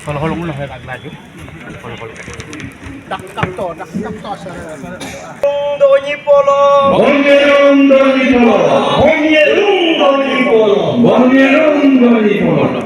Hol-hol mo na sa laju. Hol-hol. Dakap to sa Donyi polo. Bongerung doni polo. Bongerung doni polo. Bongerung doni polo.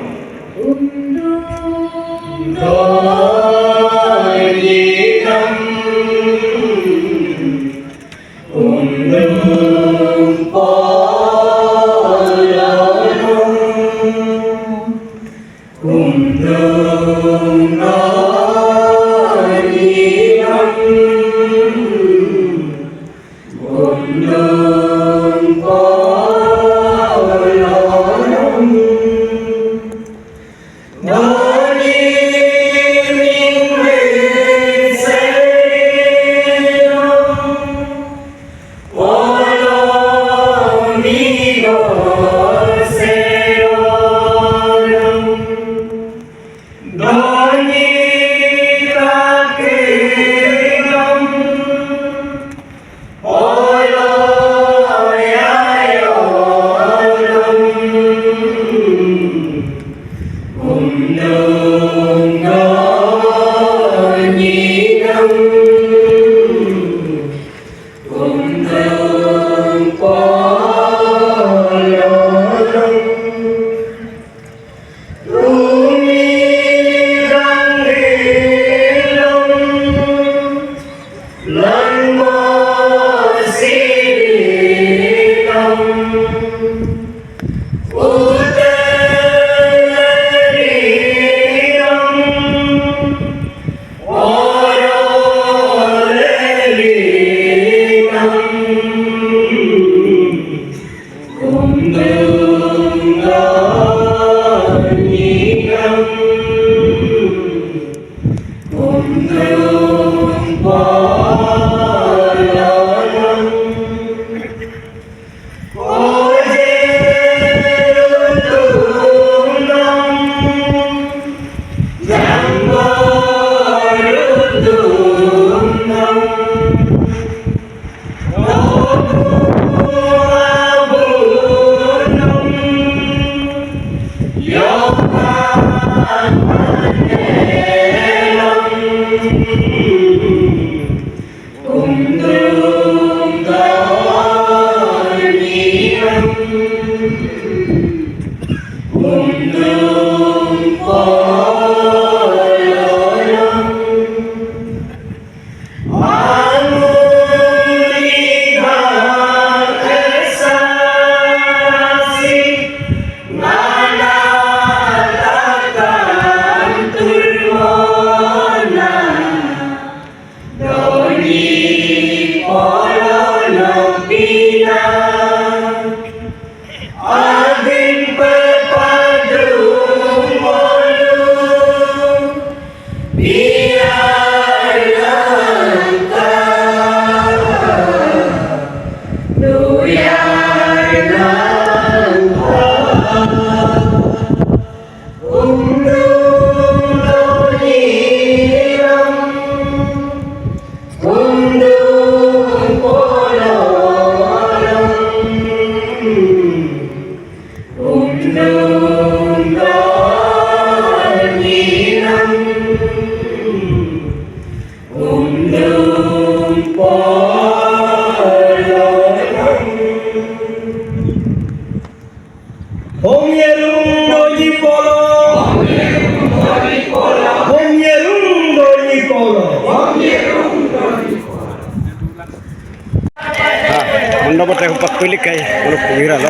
Dapat aku patulik kay ulo pira lo.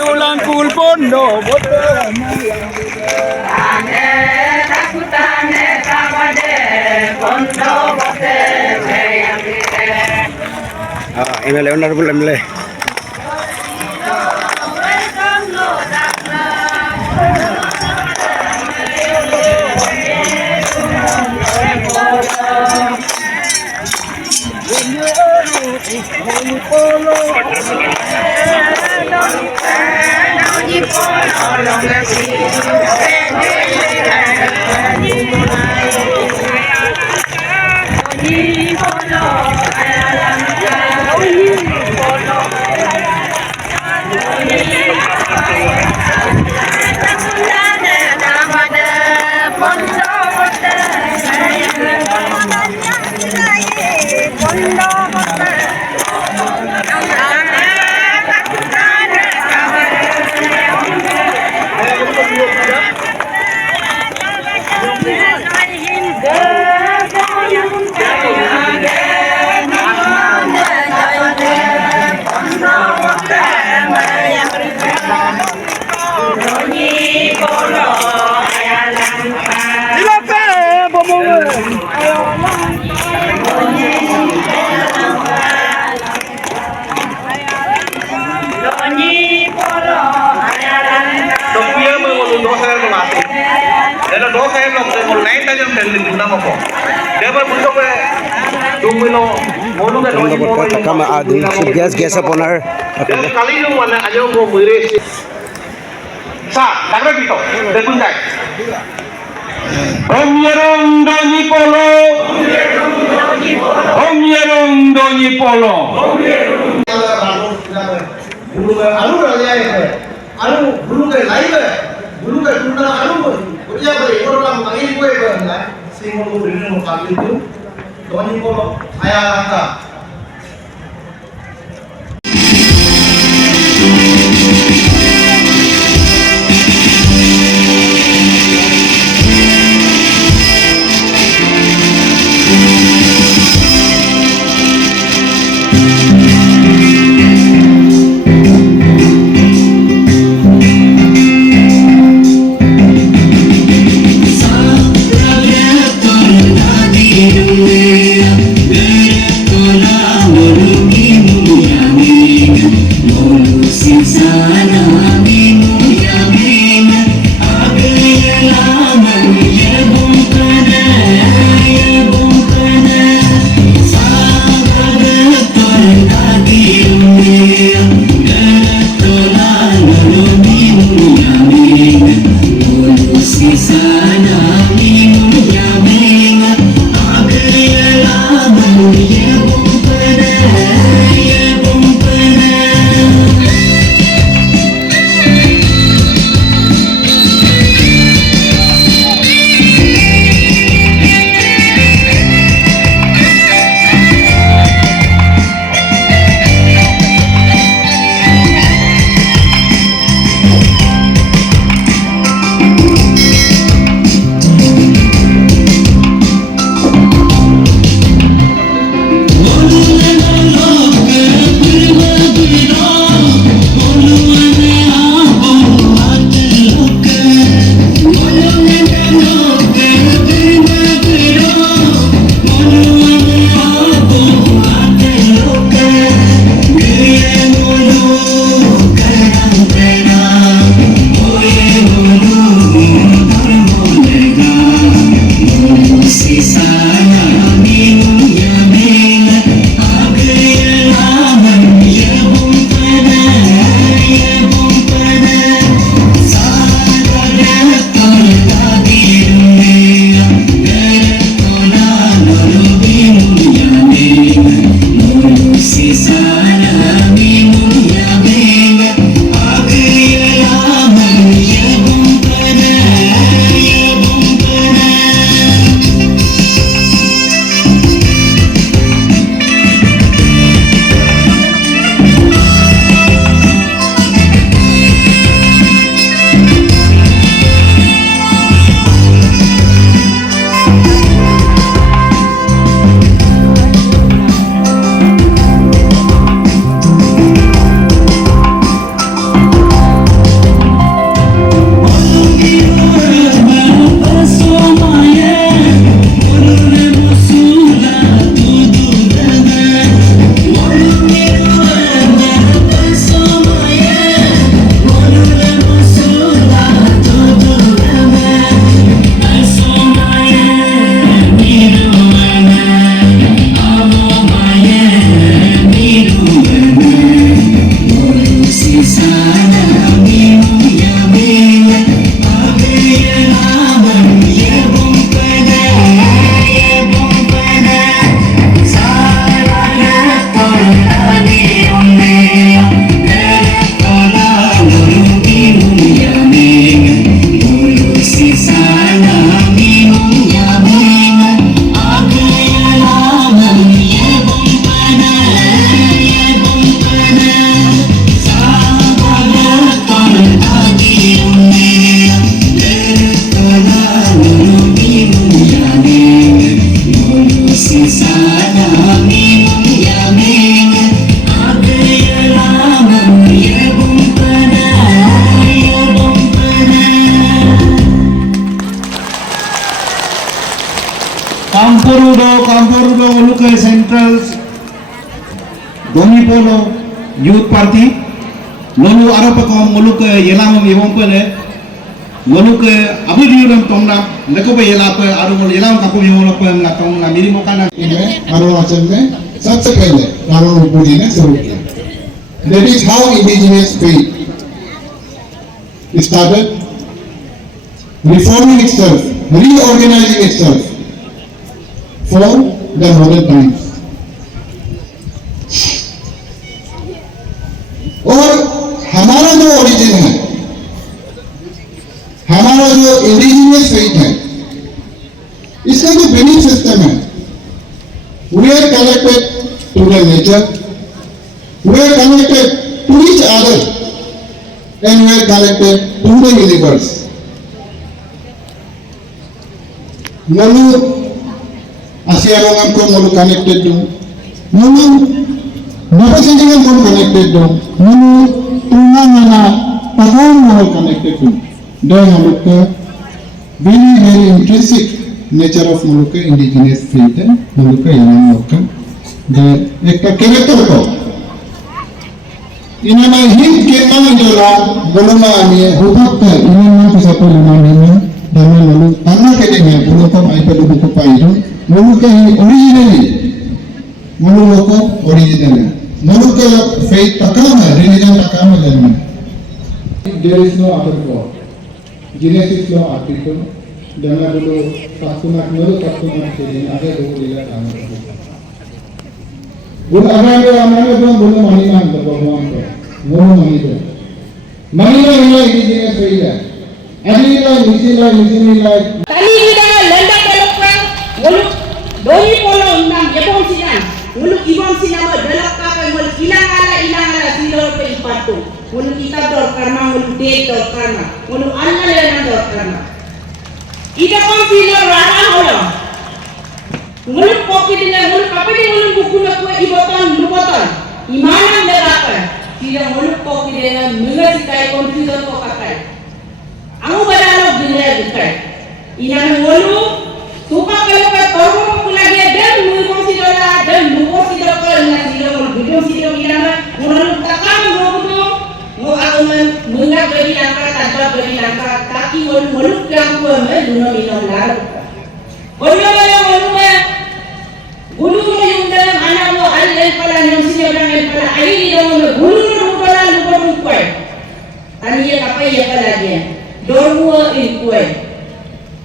Dulang pulpondo Ini Leonardo belum le. Topia mo yung dosa ng mati. Dahil dosa yung mga lain tayo yung tendin muna mo po. Dapat mundo ko dumino mono na Ang dapat ka kama ading gas po na. Dapat kali yung mana ayaw mo muire. Sa, tagra dito. Depunday. Om Yerong Doni Polo. Om Yerong Doni Polo. आलू डाल दिया है आलू blue के live है blue के टूटना आलू को क्या भाई एक और काम मांगे कोई करना है सिंगल को बिल्डिंग में काट दियो दोनों को आया आता Sa do kampor do Molucca Central Doni Polo Youth Party Lolu Arapa kom Molucca Yelam Yewon Pele Molucca Abudiuram Tomna Lekope Yelapa Aru Yelam Kapu Yewon Pem La Tomna Mirimokana Arunachal में सबसे पहले रावण पूरी ने शुरू किया. That is how indigenous faith started reforming itself, reorganizing itself for the modern times. और हमारा जो ओरिजिन है, हमारा जो इंडिजिनियस फेथ है, इसका जो बिलीफ सिस्टम है, we are connected to the nature, we are connected to each other, and we are connected to the universe. Molu Asia orang ko molu connected to, molu napasingin molu connected to, molu tunga mana pagong molu connected to. Then Molucca very intrinsic nature of Molucca indigenous faith है Molucca यहाँ Molucca एक का character को इन्हें हिंद के नाम जोड़ा बोलना आमिये हुबक का इन्हें नाम किसा पर लुमाने में दामे Molu ताना के लिए मैं बोलो को आई पे लोगों को पाई जो Molucca ही originally Molucca faith तकाम है religion तकाम है जन्म there is no other God Genesis lo article Dana dulu pakunak nuru pakunak jadi ada dulu dia tangan. Bulu aman do bulu maniman do Bhagwan ko. Nuru mani do. Maniman ila indigenous faith. Adila nisila. Tani kita lenda pelokwa mulu doni polo undang yepon sinan. Mulu ibon sinan belok ka mulu ilang ala silo pe ipatu. Mulu kita dor karma mulu date dor karma. Mulu anna lena dor karma. Ida kon silo rara holo. Mulu kopi dina mulu kapadi mulu buku na ko ibotan lubotan. Imanan lagakan. Sila mulu kopi dina menga sikai confusion ko kakai. Amu badalo dinle dikai. Ina mulu suka kalau ka tormo ko lagi dan mulu kon silo la dan lubo silo ko na silo mulu video silo ina mulu takam rogo mo akuman menga beri langkah tanpa beri langkah taki mulu yang ko me duno minum lalu. Kono gulu mo yung dalam anak mo allen pala yung sinyo lang pala ay daw mo gulu mo pala lupa mo kway. Taniya kapay ya pala dia. Dormo in kway.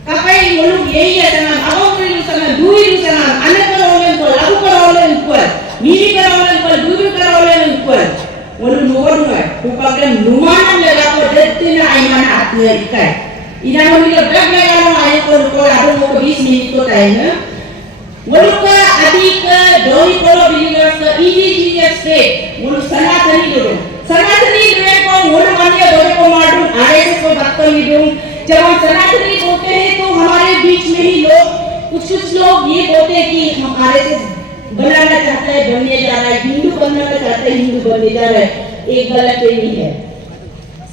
Kapay mulu yeya tanam ako krilu tanam duwi tanam anak ko rolen ko aku ko rolen kway. Miri ko rolen ko duwi ko rolen kway. Mulu nuwon mo kupagam numanan laga ko detina ay man atya ikay. Ina mo nila bagay mo ay ko ado mo 20 minit ko tayo. Molucca adik doi polo believers indigenous faith mulu sanatani dulu को मulu मानिए दoi को मारू RSS को बक्कर मिलूं जब हम सनातनी बोलते हैं तो हमारे बीच में ही लोग कुछ लोग ये बोलते हैं कि हम RSS बनाना चाहते हैं बनने जा रहा है हिंदू बनना चाहते हैं हिंदू बनने जा रहा है एक गलत नहीं है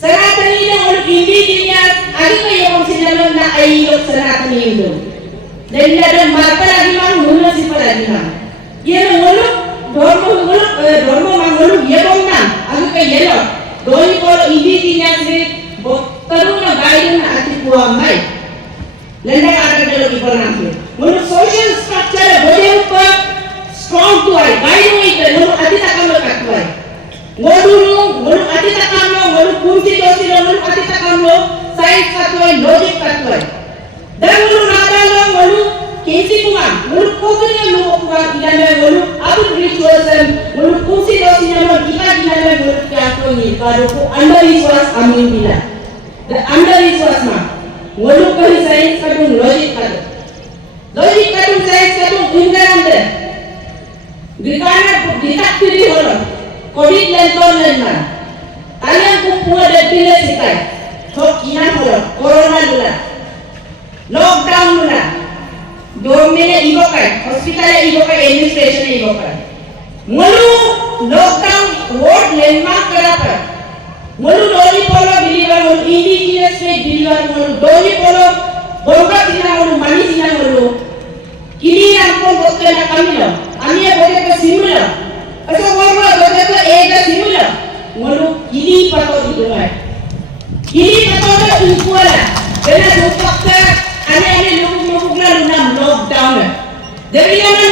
सनातनी ने और इंडिजिनियस आगे को ये कौन सी नमन ना आई लोग सनातनी Hindu dan ada marpa lagi mang mulu siapa lagi mang ye mulu dormo mang mulu ye bong mang aku ke ye lo doi polo indigenous se botaru na gaidu na ati kuwa mai lenda ada dalo ki porang se mulu social structure bode upar strong tu ai gaidu ite mulu ati takam lo kattu ai mulu ati takam lo mulu kunci dosi lo mulu ati takam lo science kattu ai logic kattu ai dan mulu nadalo mulu kesi kumang mulu koknya mulu kumang ilana mulu abu rituals mulu kunci dosinya mulu kita ilana mulu kyato ni kado ko underiswas amin bila the underiswas ma mulu kali science kadung logic kadung science kadung inggaran de dikana ditakdiri holo covid lenton lenma kalian kumpul de pile sikai thok inan holo corona dula lockdown mula government ibokai hospital ibokai administration ibokai mulu lockdown road landmark karapa mulu doni polo believer mulu indigenous faith believer mulu doni polo bomba sina mulu mani sina mulu kilina ampun dokter nak kami lah. Kami yang boleh ke simula. Asal orang boleh ke simula. Mulu ini patut didengar. Ini patut diikulah. Kena dokter ane lubuk na lockdown. Dari mana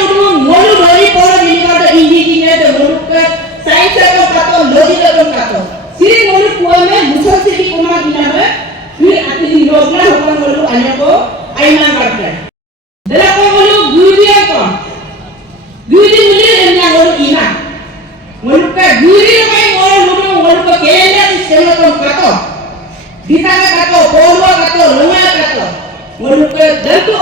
mulu dari pola ini ada indigenous mulu ke science का patut logic का patut. Siri mulu kuat में मुसल से भी कुमार बिना में फिर आते दिन लोगला होकर मulu अन्य को आईना करते हैं। दाला को मulu गुरिया को गुरी मुझे अन्य मulu इना मulu का गुरी में मulu को केलेंडर सिस्टम को काटो दिशा का काटो पोलवा काटो लुंगा काटो मulu का दल को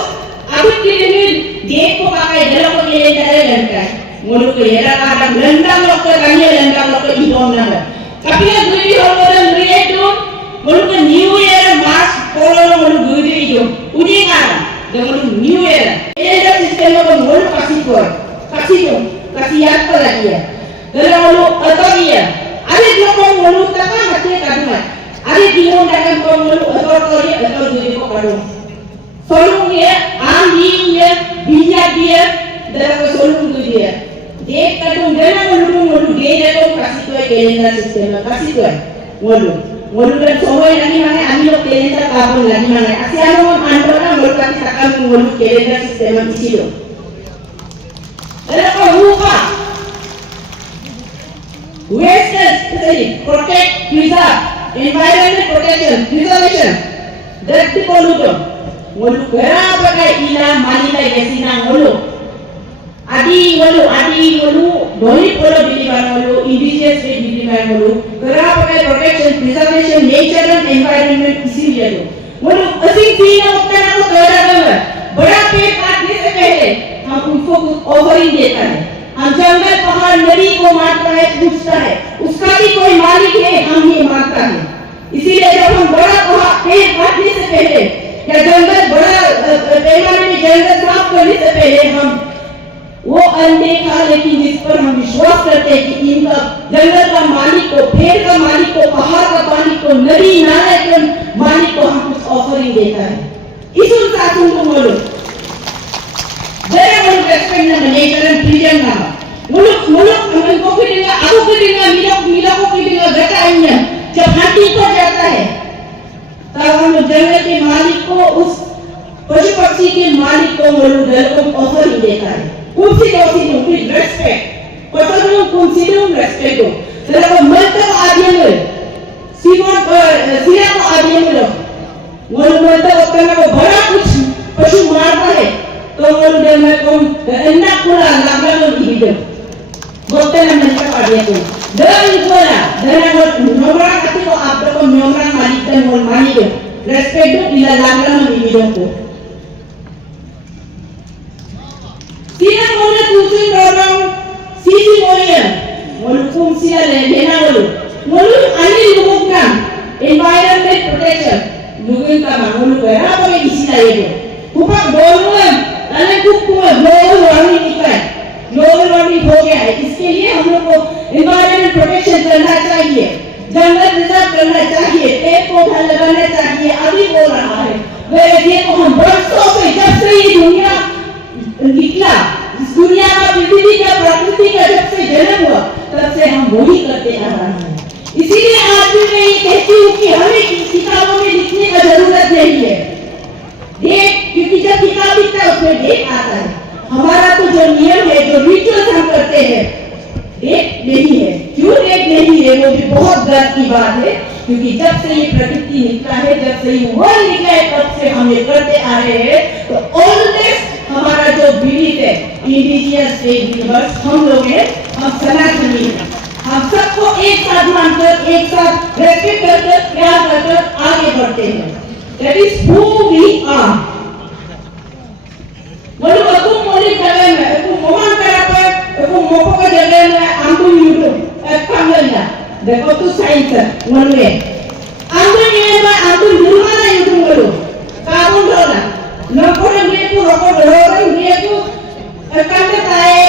अभी के लिए देख को पाए दाला को केलेंडर है लंका मulu को ये रहा लंका लोग को कन्या लंका लोग को इधों ना tapi yang guru orang guru itu, mulu New Year March kalau mulu guru itu, uji kan, dengan New Year, ini sistem apa mulu kasih apa lagi ya, kalau mulu atau dia, ada juga mulu tak mati kadang, ada juga dalam mulu atau dia atau guru itu kadang, solungnya, ambilnya, dia dalam solung guru dia. देख कर तुम देना मलू दे देखो काशी तो है calendar system में काशी तो है मलू का समय नहीं माने आमी लोग कैलेंडर काबू नहीं माने ऐसे हम आंदोलन मलू का सकाम मलू कैलेंडर सिस्टम में इसी लो अरे को हुआ वेस्टर्न सही protect preserve environment protection preservation धरती को लूटो मलू घरा बगाई इला मालिला यसीना Malu adi walu doni polo biliban walu indigenous way biliban walu kara pakai protection preservation nature and environment इसीलिए walu असीम तीन वक्त ना तो करा गया बड़ा पेड़ काटने से पहले हम उनको कुछ ऑफरिंग देता है हम जंगल पहाड़ नदी को मारता है पूछता है उसका भी कोई मालिक है हम ही मारता है इसीलिए जब हम बड़ा पेड़ काटने से पहले या जंगल बड़ा पैमाने में जंगल साफ करने से पहले हम वो अनदेखा लेकिन जिस पर हम विश्वास करते हैं कि इनका जंगल का मालिक को पेड़ का मालिक को पहाड़ का मालिक को नदी नाले के मालिक को हम कुछ ऑफरिंग देता है इस उनसाथों को बोलो जरा बोलो रेस्पेक्ट ना नेचर एंड प्रिजन ना मुलुक हम को किलेंगे आपको किलेंगे मिला को किलेंगे गटाएंगे जब हाथी पर जाता है तब हम जंगल के मालिक को उस पशु पक्षी के मालिक को बोलो जल को ऑफरिंग देता है Considerăm cu respect. Pătănul considerăm respectul. Să dacă măltă adiemul. Simon सिरा को adiemul. Măltă वक्तना को बड़ा कुछ पशु मारता है तो मल दे में को अन्ना कुला लागला को दीदो. वक्तना मलता adiemul. Dan ikola dan nomra kati को आप को nomra मालिक dan मल मालिक. Respect itu ila लागला को दीदो को. Sila mula tujuh orang sisi moya, mulu fungsi lena mulu ani lubukkan environment protection, lubukkan kama mulu kera apa yang isi lagi tu, kupak boruan, ane kupak global warming हो गया है, इसके लिए हम लोग को environment protection करना चाहिए, जंगल रिजर्व करना चाहिए, पेड़ पौधा लगाना चाहिए, अभी हो रहा है, वैसे ये तो हम बरसों से जब से ये दुनिया निकला इस दुनिया का पृथ्वी का प्रकृति का जब से जन्म हुआ तब से हम वही करते आ रहे हैं इसीलिए आज भी मैं ये कहती हूँ कि हमें किताबों में लिखने का जरूरत नहीं है देख क्योंकि जब किताब लिखता है उसमें देख आता है हमारा तो जो नियम है जो रिचुअल्स हम करते हैं देख नहीं है क्यों देख नहीं है वो भी बहुत गर्व की बात है क्योंकि जब से ये प्रकृति निकला है जब से ये वर्ल्ड निकला है तब से हम ये करते आ रहे हैं तो ऑलवेज हमारा जो बिलीफ है इंडिजियस यूनिवर्स हम लोग हैं हम सनातनी हैं हम सबको एक साथ मानकर एक साथ रेस्पेक्ट करकर प्यार करकर आगे बढ़ते हैं that is who we are बोलो तुम मोली जगह में तुम मोहन करा पर तुम मोको के जगह में आंगू यूट्यूब कांगला देखो तू साइंस बोलवे आंगू ये में आंगू निर्माण यूट्यूब बोलो काबुल रोला नकोरे में को रोकड़ ये को कंडता है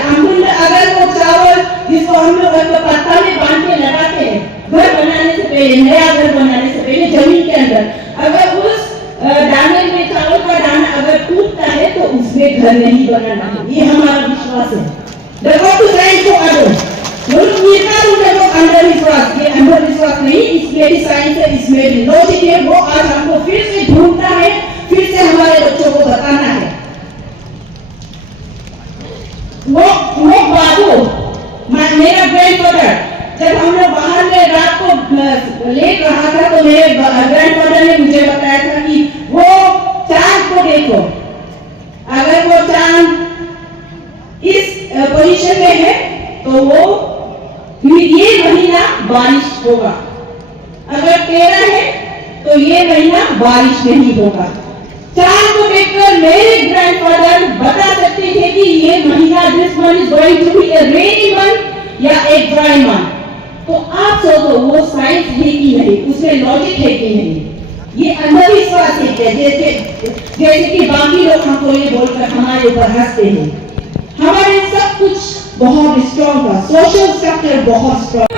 आंगू अगर वो चावल जिसको हम लोग पत्ता में बांध के लगाते हैं घर बनाने से पहले नया घर बनाने से पहले जमीन के अंदर अगर उस दाने में चावल का दाना अगर टूटता है तो उसमें घर नहीं बनाना है, ये हमारा विश्वास है। The God to grant to others. मुल्क निर्माण उनका जो अंधविश्वास, ये अंधविश्वास नहीं, इसमें भी साइंस है, इसमें भी लॉजिक है, वो आज हमको फिर से ढूंढना है, फिर से हमारे बच्चों को बताना है। वो बाबू, मेरा ग्रैंडफादर, जब हम लोग बाहर में रात को लेट रहा था तो मेरे ग्रैंडफादर ने मुझे बताया था कि वो चांद को देखो, अगर वो चांद इस पोजीशन में है तो वो ये महीना बारिश होगा, अगर टेढ़ा है तो ये महीना बारिश नहीं होगा। चांद को देखकर मेरे ग्रैंडफादर बता सकते थे कि ये महीना this month is going to be a rainy month या एक ड्राई मंथ। तो आप सोचो वो साइंस है कि नहीं, उसमें लॉजिक है कि नहीं। ये अंधविश्वास है, जैसे कि बाकी लोग हमको ये बोलकर हमारे ऊपर हंसते हैं। हमारे सब कुछ बहुत स्ट्रॉन्ग था, सोशल स्ट्रक्चर बहुत स्ट्रॉन्ग।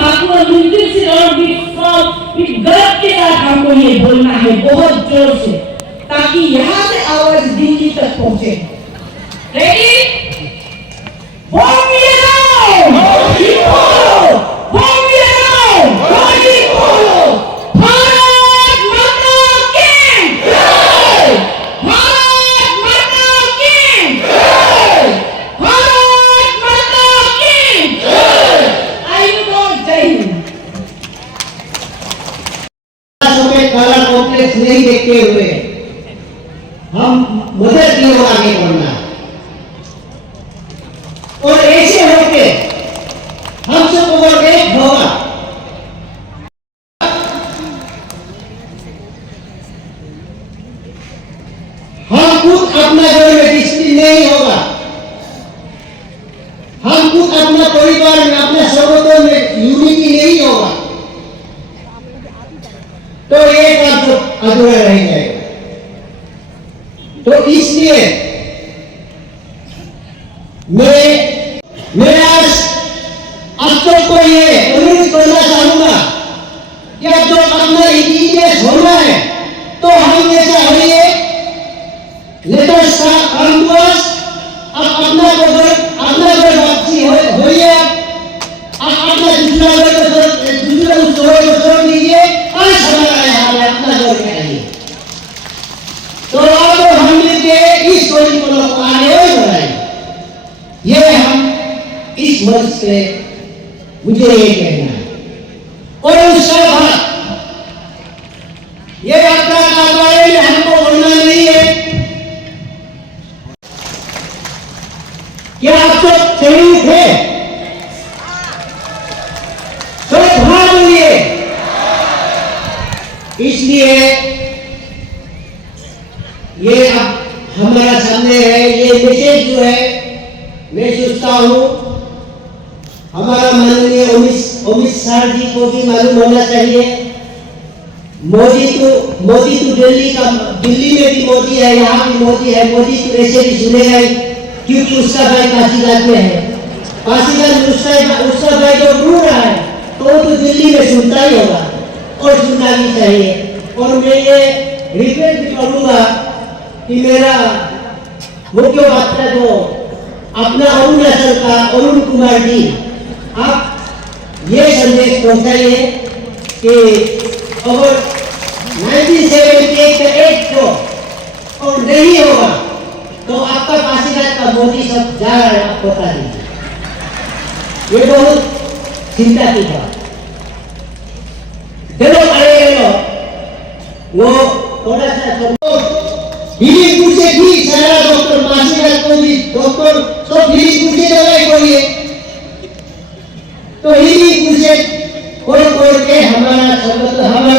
आपको दिल से और गर्व के साथ हमको ये बोलना है बहुत जोर से, ताकि यहाँ से आवाज दिल्ली तक पहुंचे। रेडी? कलर कॉम्प्लेक्स नहीं देखते हुए हम मदद की ओर आगे बढ़ना, और ऐसे होके हम सब ओवर एक होगा। हम खुद अपना घर में डिसिप्लिन नहीं होगा, हम खुद अपना परिवार में अपने संगठन में यूनिटी नहीं होगा, तो ये बात तो अधूरा रह जाएगा। तो इसलिए मैं आज आप सबको ये अनुरोध करना चाहूंगा कि अब जो अपना इतिहास होना है तो हम ऐसा होइए, let us come to us, अब अपना घर वापसी होइए, अब अपना दूसरा उस को छोड़ दीजिए, आज हमारा यहाँ अपना घर बनाइए। तो अब हम मिलके इस स्टोरी को आगे बढ़ाएं। ये हम इस मंच पे मुझे ये कहना है, और उसके बाद ये यात्रा का बारे में हमको बोलना नहीं है। क्या आप सब शहीद है? सब हाँ बोलिए। इसलिए ये अब हमारा सामने है, ये मैसेज जो है मैं सोचता हूँ हमारा माननीय अमित शाह जी को भी मालूम होना चाहिए। मोदी तो दिल्ली में भी मोदी है, यहाँ भी मोदी है। मोदी तो ऐसे भी सुनेगा ही, क्योंकि उसका भाई पासीघाट में है। पासीघाट उसका भाई जो ढूंढ रहा है तो वो तो दिल्ली में सुनता ही होगा, और सुनना भी चाहिए। और मैं ये रिक्वेस्ट भी करूँगा कि मेरा मुख्य वक्ता जो अपना अरुणाचल का अरुण कुमार जी, आप ये संदेश पहुंचाइए कि अगर 1978 का एक को और नहीं होगा तो आपका पासीघाट का मोदी सब जा रहा है, आप बता दीजिए। ये बहुत चिंता की बात। वो थोड़ा सा हिरीपुर से भी सारा डॉक्टर पासीघाट को भी डॉक्टर सब हिरीपुर से दवाई करिए, तो हिरीपुर से कोई के हमारा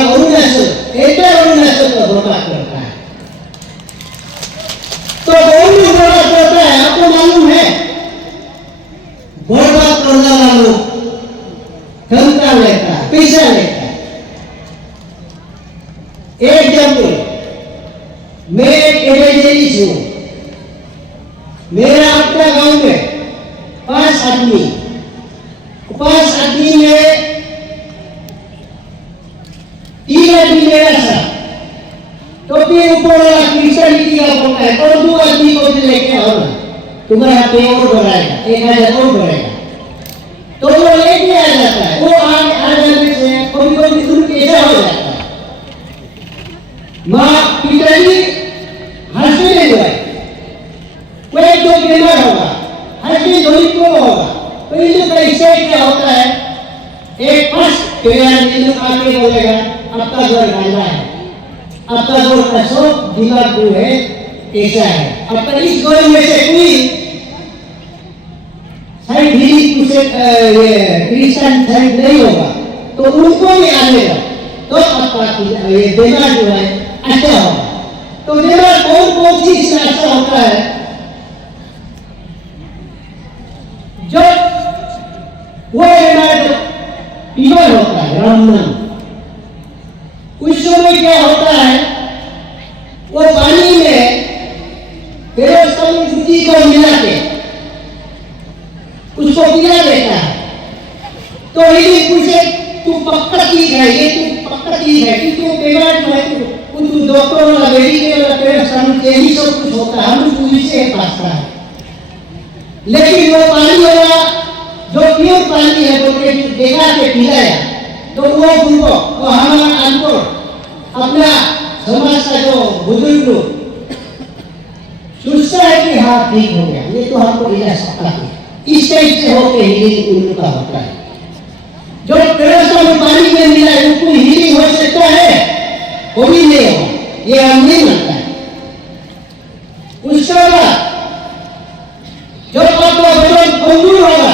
अरुणाचल का बर्बाद करता है। तो कौन बर्बाद करता है आपको मालूम है? बर्बाद करने वाला लोग धमका लेता है, पैसा लेता है। एग्जाम्पल, मैं एक एवेंजलिस्ट हूँ। मेरा अपना गांव में 5 आदमी में 3 आदमी मेरा साथ, तो सबके ऊपर क्रिश्चियनिटी का होता है और 2 आदमी को भी लेके आओ ना, तुम्हारा पे और बढ़ाएगा, 1000 और बढ़ाएगा, तो वो लेके आ जाता है। वो आ जाने से कभी कभी दुख ऐसा हो जाता है, माँ पिताजी हंसने नहीं हुआ, कोई तो बीमार होगा, हंसने धोनी को होगा, तो इन लोग का इससे क्या होता है, एक फर्स्ट इन लोग आके बोलेगा आपका घर गंदा है, आपका घर का सब दिमाग जो है ऐसा है, आपका इस घर में से कोई साइड भी उसे क्रिश्चियन साइड नहीं होगा, तो उनको भी आनेगा, तो आपका ये दिमाग जो है अच्छा होगा। तो दिमाग कौन चीज से अच्छा होता है, जो वो दिमाग पीवर होता है, रामन, उस समय क्या होता है, वो पानी में दूधी को मिला के उसको पिला देता है, तो यदि पूछे तू पक्का चीज है, ये तू पक्का चीज है कि तू बीमार जो है, तू डॉक्टर वाला मेडिकल वाला तेरे सामने यही सब कुछ होता है, हम पूरी से पासता है, लेकिन वो पानी वाला जो प्योर पानी है वो देखा के पिलाया, तो वो उनको तो हमारा अनुभव अपना समाज का जो बुजुर्ग लोग सोचता है कि हाँ ठीक हो गया, ये तो हमको इलाज सकता है, इस टाइप से होकर हीलिंग उनका होता है। जो प्रेरसा में पानी में मिला है उनको हीलिंग हो सकता है, वो भी नहीं होगा, ये हम नहीं मानता है। उसके बाद जब आपका बदन कमजोर होगा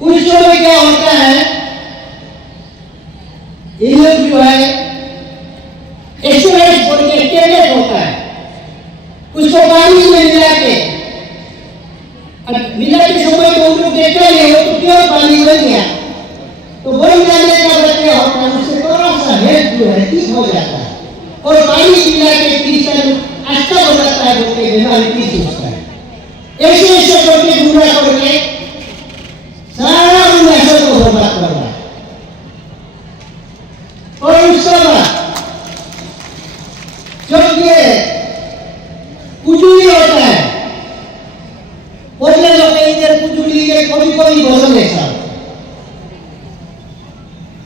उस समय क्या होता है, ये लोग जो है एक्सरसाइज बोल के टेबलेट होता है, उसको पानी में मिला के समय तो उनको देखते हैं वो तो क्यों पानी बन गया, तो बन जाने का क्या होता है, उससे थोड़ा सा हेल्थ जो है ठीक हो जाता है, और पानी मिला के क्रिश्चियन अच्छा हो जाता है, बोलते बीमारी ठीक होता है। ऐसे ऐसे करके गुना करके सारा उन्हें को बर्बाद कर रहा है। और उसके बाद जब ये कुचुली होता है, बोलने लोग इधर कुचुली के कभी कभी बदल लेता है,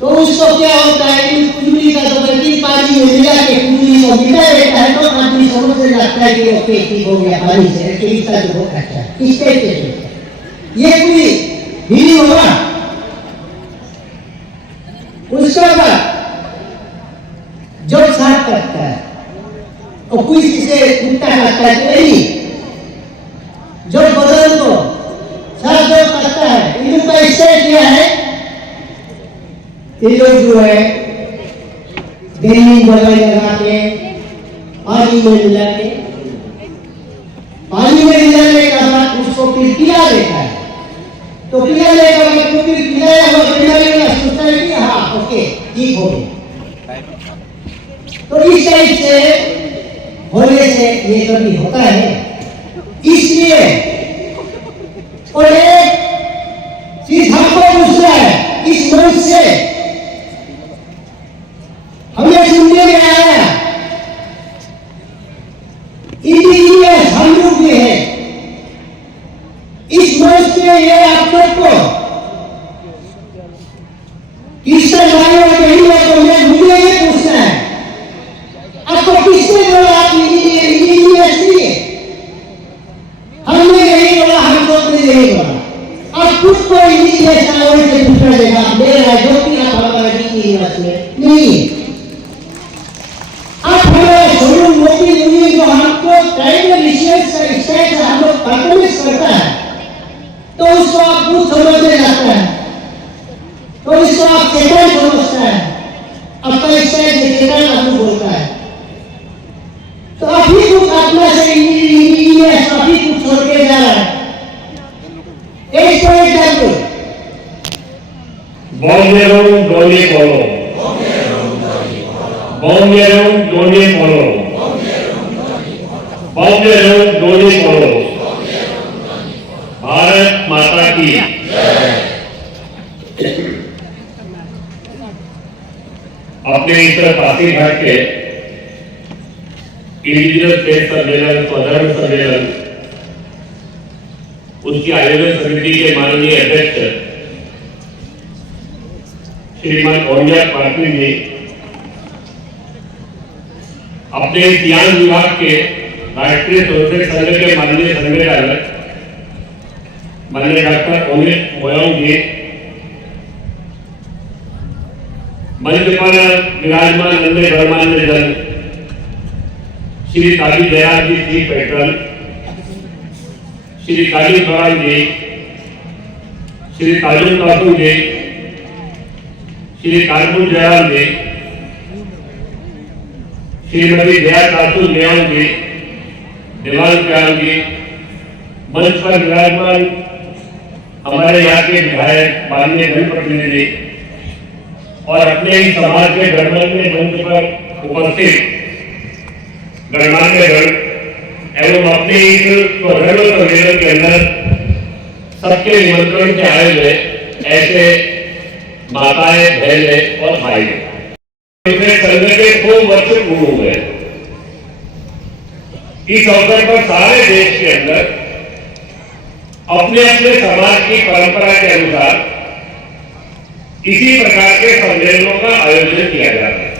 तो उसको क्या होता है, इन कुचुली का तो बल्कि पानी में मिला के कुचुली को मिला रहता है, तो आदमी समझ जाता है कि ओके ठीक हो गया पानी से, कि इसका जो बहुत अच्छा है, इस टाइप से ये कोई हीलिंग होगा। उसके बाद जब साफ करता है और कोई से कुत्ता काटता है, नहीं जब बदन को साफ जब करता है, इन का इससे क्या है, ये लोग जो है देनी दवाई लगा के पानी में मिला के, पानी में मिलाने का बाद उसको फिर पिला देता है, तो पिलाने का मतलब फिर पिलाया हुआ बीमारी वाला सोचता है कि हाँ ओके ठीक हो गया। तो इस टाइप से होने से ये कभी होता है, इसलिए और एक चीज हमको पूछना है, इस मंच से हमें सुनने में आया इंडिजिनियस हम लोग भी है, इस मंच से ये आप लोग को किससे भाइयों बहनों को मुझे ये पूछना है, आपको किसने बोला आप इंजीनियर्स नहीं है, हमने नहीं बोला, हम लोग ने नहीं बोला, आप खुद को इंजीनियर्स नाम से पूछना देगा, आप ले रहा है जो कि आप हमारा इंजीनियर्स में नहीं, आप हमारा शोरूम मोदी यूनियन जो हमको टाइम रिसर्च से स्टेट से हम लोग परफॉर्मेंस करता है, तो उसको आप खुद समझने जाता है, तो इसको आप चेतन समझता है, अपना स्टेट चेतन आपको बोलता है, तो अभी कुछ अपना से इंजीनियर अभी कुछ छोड़ के जा रहा है। एक तो एग्जाम्पल बॉम्बेरों डोले पड़ो, बॉम्बेरों डोले पड़ो, बॉम्बेरों डोले पड़ो, भारत माता की। अपने इस तरह पासी घाट के इंडिजिनस प्रेस सम्मेलन, स्वधर्म सम्मेलन, उसकी आयोजन समिति के माननीय अध्यक्ष श्रीमान ओंजार पाटिल जी अपने ज्ञान विभाग के राष्ट्रीय स्वयंसेवक संघ के माननीय संघचालक माननीय डॉक्टर अमित मोयोंग जी, मंच पर विराजमान अन्य गणमान्य जन श्री काजी जयराम जी चीफ पेट्रन, श्री काजी तोराम जी, श्री ताजुल कासू जी, श्री कानपुर जयराम जी, श्रीमती जया कासू न्याम जी, देवान प्याम जी, मंच पर विराजमान हमारे यहाँ के विधायक माननीय जनप्रतिनिधि और अपने ही समाज के गणमान्य मंच पर उपस्थित गणमान्य गण एवं अपने इस स्वधर्म सम्मेलन के अंदर सबके निमंत्रण से आए हुए ऐसे माताएं, बहनें और भाई संघ के 2 वर्ष पूर्ण हुए। इस अवसर पर सारे देश के अंदर अपने अपने समाज की परंपरा के अनुसार इसी प्रकार के सम्मेलनों का आयोजन किया जाता है।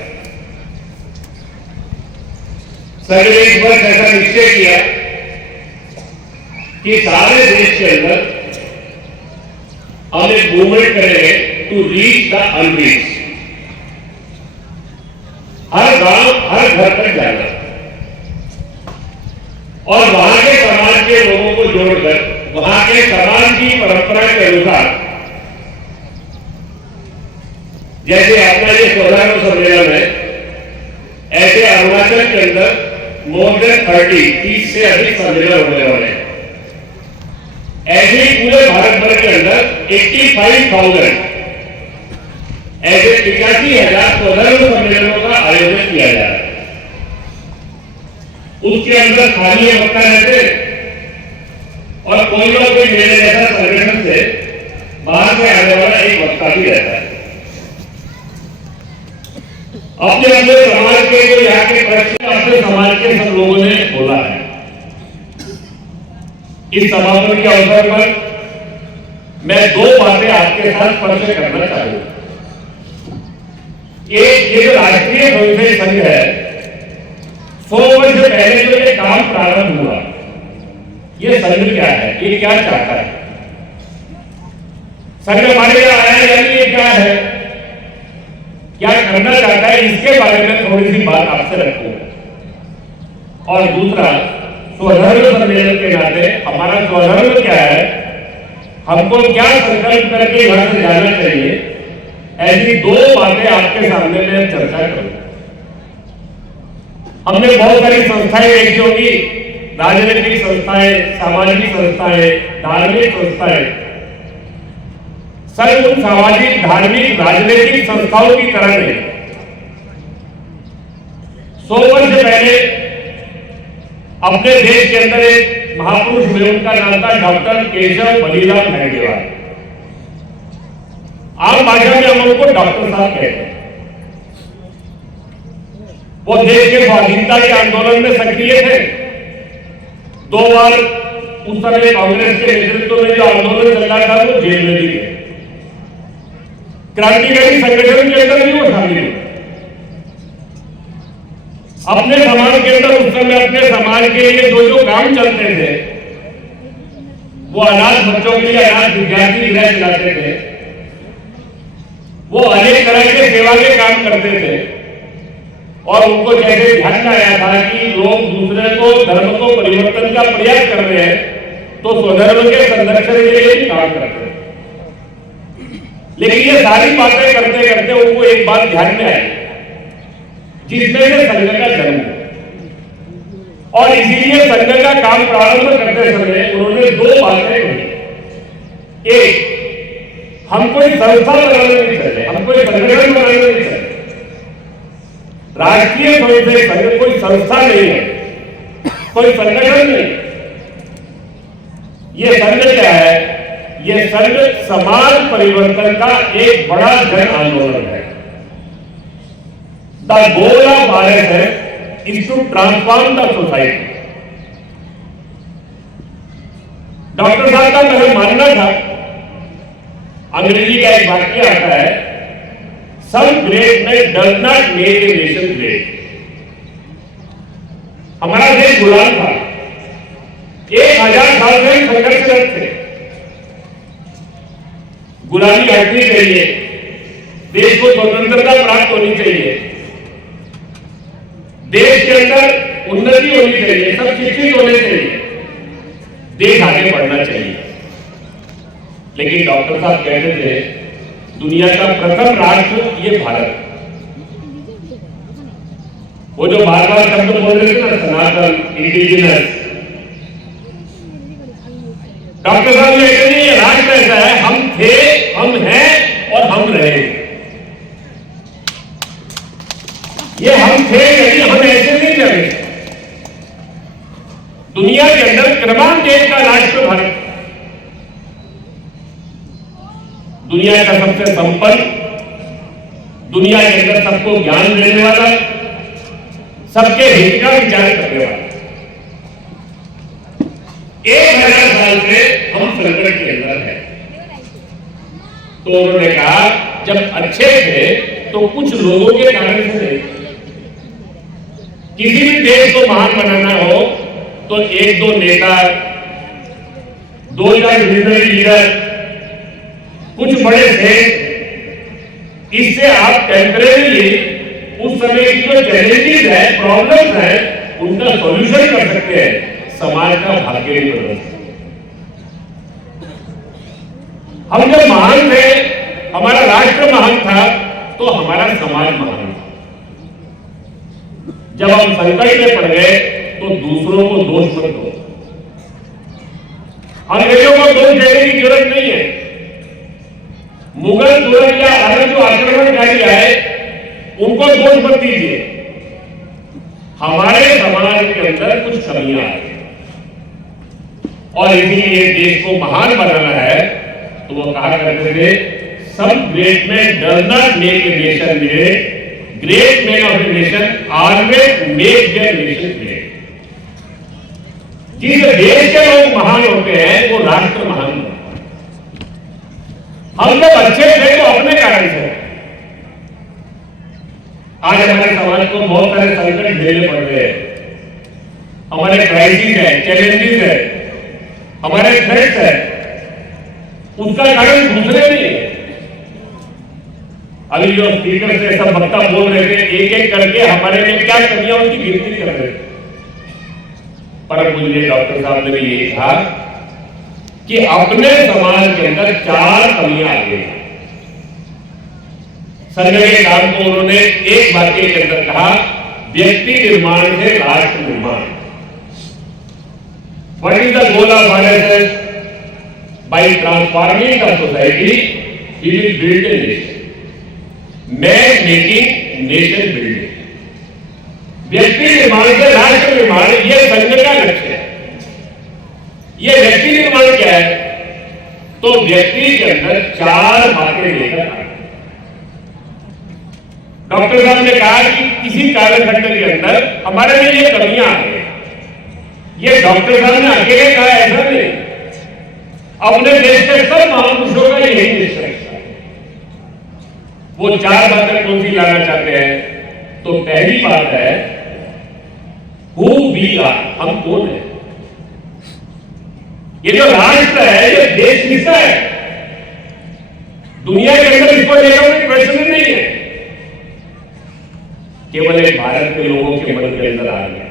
संघ ने इस वर्ष ऐसा निश्चय किया कि सारे देश के अंदर हम एक मूवमेंट करेंगे टू रीच द अनरीच, हर गांव हर घर तक जाना और वहां के समाज के लोगों को जोड़कर वहां के समाज की परंपरा के अनुसार, जैसे अपना ये स्वधर्म सम्मेलन है, ऐसे अरुणाचल के अंदर मोर देन 30 से अधिक सम्मेलन होने वाले हैं। ऐसे ही पूरे भारत भर के अंदर 85,000 ऐसे 85,000 स्वधर्म सम्मेलनों का आयोजन किया जा रहा है। उसके अंदर स्थानीय वक्ता रहते और कोई ना कोई मेरे जैसा संगठन से बाहर से आने वाला एक वक्ता भी रहता है। अपने अपने समाज के जो यहाँ के प्रश्न अपने समाज के सब लोगों ने बोला है। इस समापन के अवसर पर मैं 2 बातें आपके साथ परिचय करना चाहूंगा। एक, ये जो राष्ट्रीय स्वयंसेवक संघ है, 100 वर्ष पहले जो ये काम प्रारंभ हुआ, ये संघ क्या है, ये क्या चाहता है, संघ हमारे यहाँ आया यानी ये क्या है, क्या करना चाहता है, इसके बारे में थोड़ी सी बात आपसे रखूंगा। और दूसरा, स्वधर्म सम्मेलन के नाते हमारा स्वधर्म क्या है, हमको क्या संकल्प करके यहाँ से जाना चाहिए, ऐसी 2 बातें आपके सामने में चर्चा करूंगा। हमने बहुत सारी संस्थाएं देखी होंगी, राजनीतिक संस्थाएं, सामाजिक संस्थाएं, धार्मिक संस्थाएं। संघ उन सामाजिक, धार्मिक, राजनीतिक संस्थाओं की तरह नहीं। 100 वर्ष पहले अपने देश के अंदर एक महापुरुष हुए, उनका नाम था डॉक्टर केशव बलीराम हेडगेवार। आम भाषा में हम उनको डॉक्टर साहब कहते हैं। वो देश के स्वाधीनता के आंदोलन में सक्रिय थे। 2 बार उस समय कांग्रेस के नेतृत्व में जो आंदोलन चल रहा था वो जेल में भी गए। क्रांतिकारी संगठन के अंदर भी वो शामिल हुए। अपने समाज के अंदर उस समय अपने समाज के लिए जो काम चलते थे, वो अनाथ बच्चों के लिए अनाथ विद्यार्थी गृह चलाते थे, वो अनेक तरह के सेवा के काम करते थे। और उनको जैसे ध्यान आया था कि लोग दूसरे को, धर्म को परिवर्तन का प्रयास कर रहे हैं, तो स्वधर्म के संरक्षण के लिए भी काम करते हैं। लेकिन ये सारी बातें करते करते उनको एक बात ध्यान में आई, जिसमें से संघ का जन्म है। और इसीलिए संघ का काम प्रारंभ करते समय उन्होंने 2 बातें कही। एक, हम कोई संस्था बनाने नहीं चले, हम कोई संगठन बनाने नहीं चले। राष्ट्रीय स्वयंसेवक संघ कोई संस्था नहीं है, कोई संगठन नहीं। ये संघ क्या है? ये संघ समाज परिवर्तन का एक बड़ा जन आंदोलन है। The goal of RSS is to transform the society. Doctor साहब का मेरा मानना था, अंग्रेजी का एक वाक्य आता है, some greatness does not make a nation great. हमारा देश गुलाम था, 1000 साल से हम संघर्षरत थे। गुलामी हटनी चाहिए, देश को स्वतंत्रता प्राप्त होनी चाहिए, देश के अंदर उन्नति होनी चाहिए, सब शिक्षित होने चाहिए, देश आगे बढ़ना चाहिए। लेकिन डॉक्टर साहब कहते थे दुनिया का प्रथम राष्ट्र ये भारत। वो जो बार बार शब्द बोल रहे थे ना, सनातन, इंडिजिनस, डॉक्टर साहब ये कहते हैं ये राष्ट्र ऐसा है, हम थे, हम हैं और हम रहेंगे। ये हम थे यदि हम ऐसे नहीं रहे। दुनिया के अंदर क्रमांक 1 का राष्ट्र भारत, दुनिया का सबसे संपन्न, दुनिया के अंदर सबको ज्ञान देने वाला, सबके हित का विचार करने वाला। 1000 साल से हम संकट के अंदर हैं। तो उन्होंने कहा जब अच्छे थे तो कुछ लोगों के कारण से नहीं। किसी भी देश को महान बनाना हो तो 1-2 नेता, 2-4 विजनरी लीडर, कुछ बड़े थे, इससे आप टेम्परेरी उस समय की जो चैलेंजेस है, प्रॉब्लम्स है, उनका सॉल्यूशन कर सकते हैं, समाज का भाग्य नहीं बदल सकते। हम जब महान थे, हमारा राष्ट्र महान था, तो हमारा समाज महान था। जब हम संकट में पड़ गए तो दूसरों को दोष मत दो, अंग्रेजों को दोष देने की जरूरत नहीं है। मुगल, तुरक या अरब जो आक्रमणकारी आए उनको दोष मत दीजिए। हमारे समाज के अंदर कुछ कमियां आई और इसीलिए देश को महान बनाना है। तो वो कहा करते थे, some great man does not make a nation great, great man of a nation always make their nation great. जिस देश के लोग महान होते हैं वो राष्ट्र महान होता है। हम जब अच्छे थे तो अपने कारण से। आज हमारे समाज को बहुत सारे संकट झेलने पड़ रहे हैं, हमारे क्राइसिस है, चैलेंजेस है, हमारे थ्रेट्स है, उसका कारण दूसरे नहीं है। अभी जो स्पीकर से सब वक्ता बोल रहे थे, एक एक करके हमारे में क्या कमियां उनकी गिनती कर रहे थे। पर मुझे डॉक्टर साहब ने भी यही कहा कि अपने समाज के अंदर 4 कमियां आ गई। संघ के काम को उन्होंने एक वाक्य के अंदर कहा, व्यक्ति निर्माण से राष्ट्र निर्माण। What is the goal of RSS? By transforming the society, he will build a nation. Man making nation building. व्यक्ति निर्माण से राष्ट्र निर्माण, यह संघ का लक्ष्य है। यह व्यक्ति निर्माण क्या है? तो व्यक्ति के अंदर 4 बातें लेकर आए। डॉक्टर साहब ने कहा कि किसी कालखंड के अंदर हमारे में ये कमियां आ गई। ये डॉक्टर साहब ने अकेले कहा, ऐसा नहीं, अपने देश के सब महापुरुषों का यही निष्कर्ष है। वो 4 बातें कौन सी लाना चाहते हैं? तो पहली बात है, हु वी आर, हम कौन है। ये जो राष्ट्र है, ये देश किसका है? दुनिया के अंदर इसको लेकर कोई प्रश्न नहीं है, केवल एक भारत के लोगों के मन के अंदर आ गया।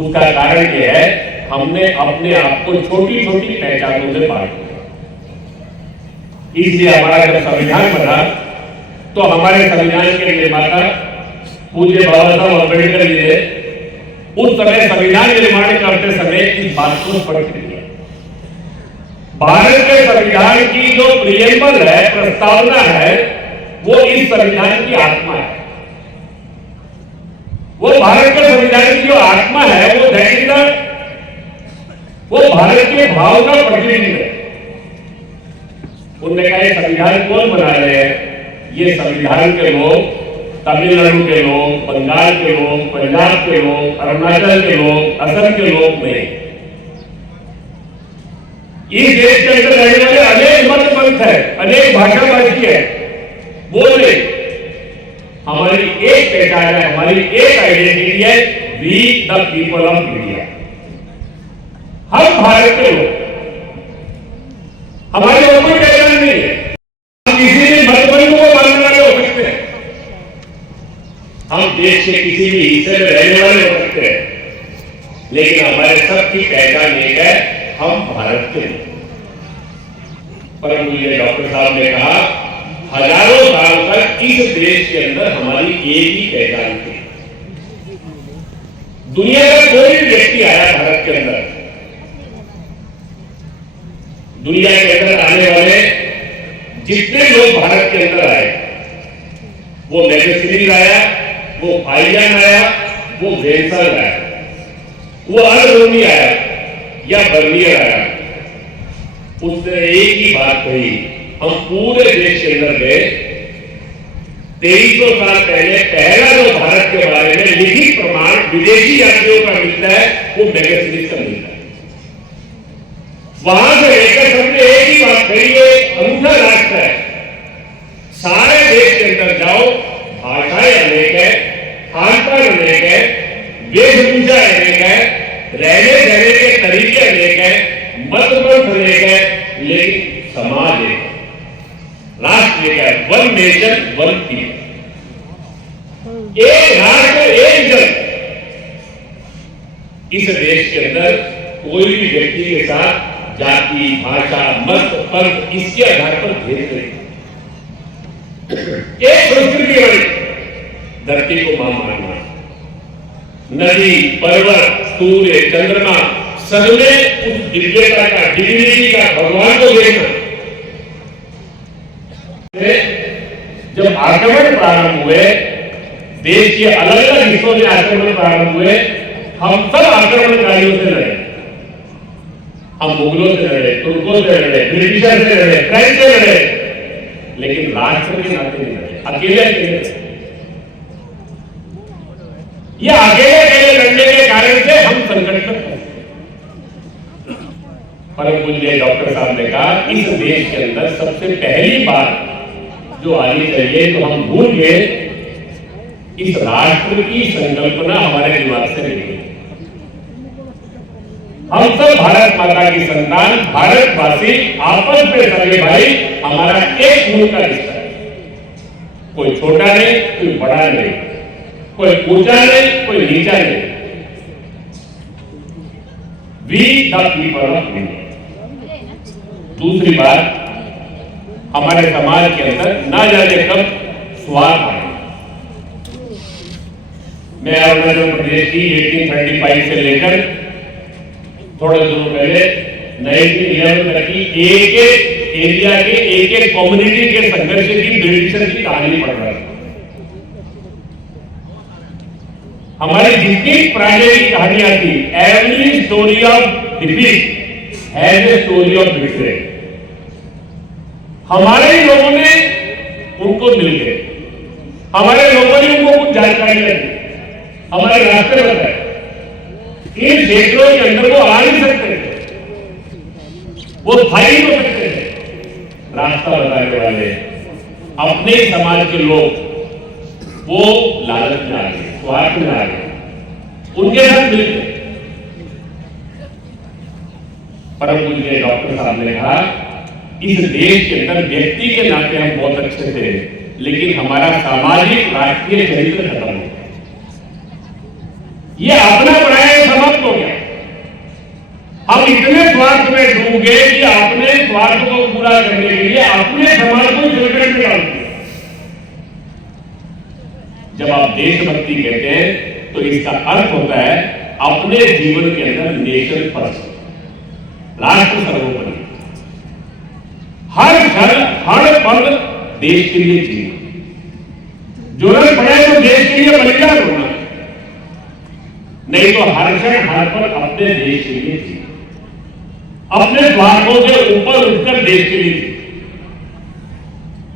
उसका कारण यह है, हमने अपने आप को छोटी छोटी पहचानों से बांट दिया। इसलिए हमारा जब संविधान बना तो हमारे संविधान के निर्माता पूज्य बाबा साहब अम्बेडकर जी ने उस समय संविधान निर्माण करते समय इस बात को स्पष्ट किया। भारत के संविधान की जो प्रियम्बल है, प्रस्तावना है, वो इस संविधान की आत्मा है। वो भारत के संविधान की जो आत्मा है, वो दैनिक वो भारत के भाव का प्रतिबिंब है। उन्होंने कहा संविधान कौन बना रहे हैं? ये संविधान के लोग तमिलनाडु के लोग, बंगाल के लोग, पंजाब के लोग, अरुणाचल के लोग, असम के लोग नहीं। इस देश के अंदर रहने वाले अनेक मत पंथ है, अनेक भाषा भाषी है, बोले हमारी एक पहचान है, हमारी एक आइडेंटिटी है, we the people of India. हम भारत के लोग, हमारी और कोई पहचान नहीं है। हम किसी भी मतबंधों को मानने वाले हो सकते हैं, हम देश के किसी भी हिस्से में रहने वाले हो सकते हैं, लेकिन हमारे सबकी पहचान एक है, हम भारत के लोग। परम पूज्य डॉक्टर साहब ने कहा, हजारों साल तक इस देश के अंदर हमारी एक ही पहचान थी। दुनिया का कोई भी व्यक्ति आया भारत के अंदर, दुनिया के अंदर आने वाले जितने लोग भारत के अंदर आए, वो मैगसीरीज आया, वो फाइलियन आया, वो वेंसल आया, वो अरबी आया या बर्नियर आया, उसने एक ही बात कही, हम पूरे देश के अंदर गए, 2300 साल पहले पहला जो भारत के बारे में लिखित प्रमाण विदेशी यात्रियों का मिलता है, वो मैगसीरीज का मिलता है। वहां से लेकर सबने एक ही बात कही, ये अनूठा राष्ट्र है, सारे देश के अंदर जाओ, भाषाएं अनेक है, खानपान अनेक है, वेशभूषा अनेक है, रहने सहने के तरीके अनेक है, मत पंथ अनेक है, लेकिन समाज एक है, राष्ट्र एक है, वन नेशन वन पीपल, एक राष्ट्र एक जन। इस देश के अंदर कोई भी व्यक्ति के साथ जाति, भाषा, मत, पंथ इसके आधार पर भेद नहीं। एक संस्कृति वाली धरती को मां मानना, नदी, पर्वत, सूर्य, चंद्रमा सब में उस दिव्यता का, डिविनिटी का, भगवान को देखना। जब आक्रमण प्रारंभ हुए, देश के अलग अलग हिस्सों में आक्रमण प्रारंभ हुए, हम सब आक्रमणकारियों से लड़े। हम मुगलों से लड़े, तुर्कों से लड़े, ब्रिटिशर से लड़े, फ्रेंच से लड़े, लेकिन राष्ट्र के नाते नहीं लड़े, अकेले अकेले। ये अकेले अकेले लड़ने के कारण से हम संकट में फंसे। परम पूज्य डॉक्टर साहब ने कहा, इस देश के अंदर सबसे पहली बात जो आनी चाहिए, तो हम भूल गए, इस राष्ट्र की संकल्पना हमारे दिमाग से निकली। हम सब भारत माता की संतान, भारतवासी, आपस में सगे भाई, हमारा एक खून का रिश्ता है। कोई छोटा नहीं, कोई बड़ा नहीं, कोई ऊंचा नहीं, कोई नीचा नहीं। We the people of India. दूसरी बात, हमारे समाज के अंदर ना जाने कब स्वार्थ आए। मैं अरुणाचल प्रदेश की 1835 से लेकर थोड़े दिनों पहले 1911 तक की एक एक एरिया के एक एक कम्युनिटी के संघर्ष की, ब्रिटिशर की कहानी पढ़ रहा था। हमारी जितनी प्राचीन कहानियां थी, every story of defeat has a story of victory. हमारे ही लोगों ने उनको मिल गए, हमारे लोगों ने उनको कुछ जानकारी दी, हमारे रास्ते बताए। इन क्षेत्रों के अंदर वो आ नहीं सकते थे, वो स्थायी हो सकते थे। रास्ता बताने वाले अपने समाज के लोग, वो लालच में आ गए, स्वार्थ में आ गए, उनके साथ मिल गए। परम पूज्य डॉक्टर साहब ने कहा, इस देश के अंदर व्यक्ति के नाते हम बहुत अच्छे थे, लेकिन हमारा सामाजिक राष्ट्रीय चरित्र खत्म हो गया। ये अपना बनाया समाप्त हो गया। हम इतने स्वार्थ में डूब गए कि अपने स्वार्थ को पूरा करने के लिए अपने समाज को संकट में डाल दिया। जब आप देशभक्ति कहते हैं, तो इसका अर्थ होता है अपने जीवन के अंदर नेशन फर्स्ट, राष्ट्र सर्वोपरि, हर घर हर पल देश के लिए जीना, जरूरत पड़े तो देश के लिए बलिदान होना, नहीं तो हर क्षण हर पल अपने देश के लिए जीना, अपने स्वार्थों से ऊपर उठकर देश के लिए जीना।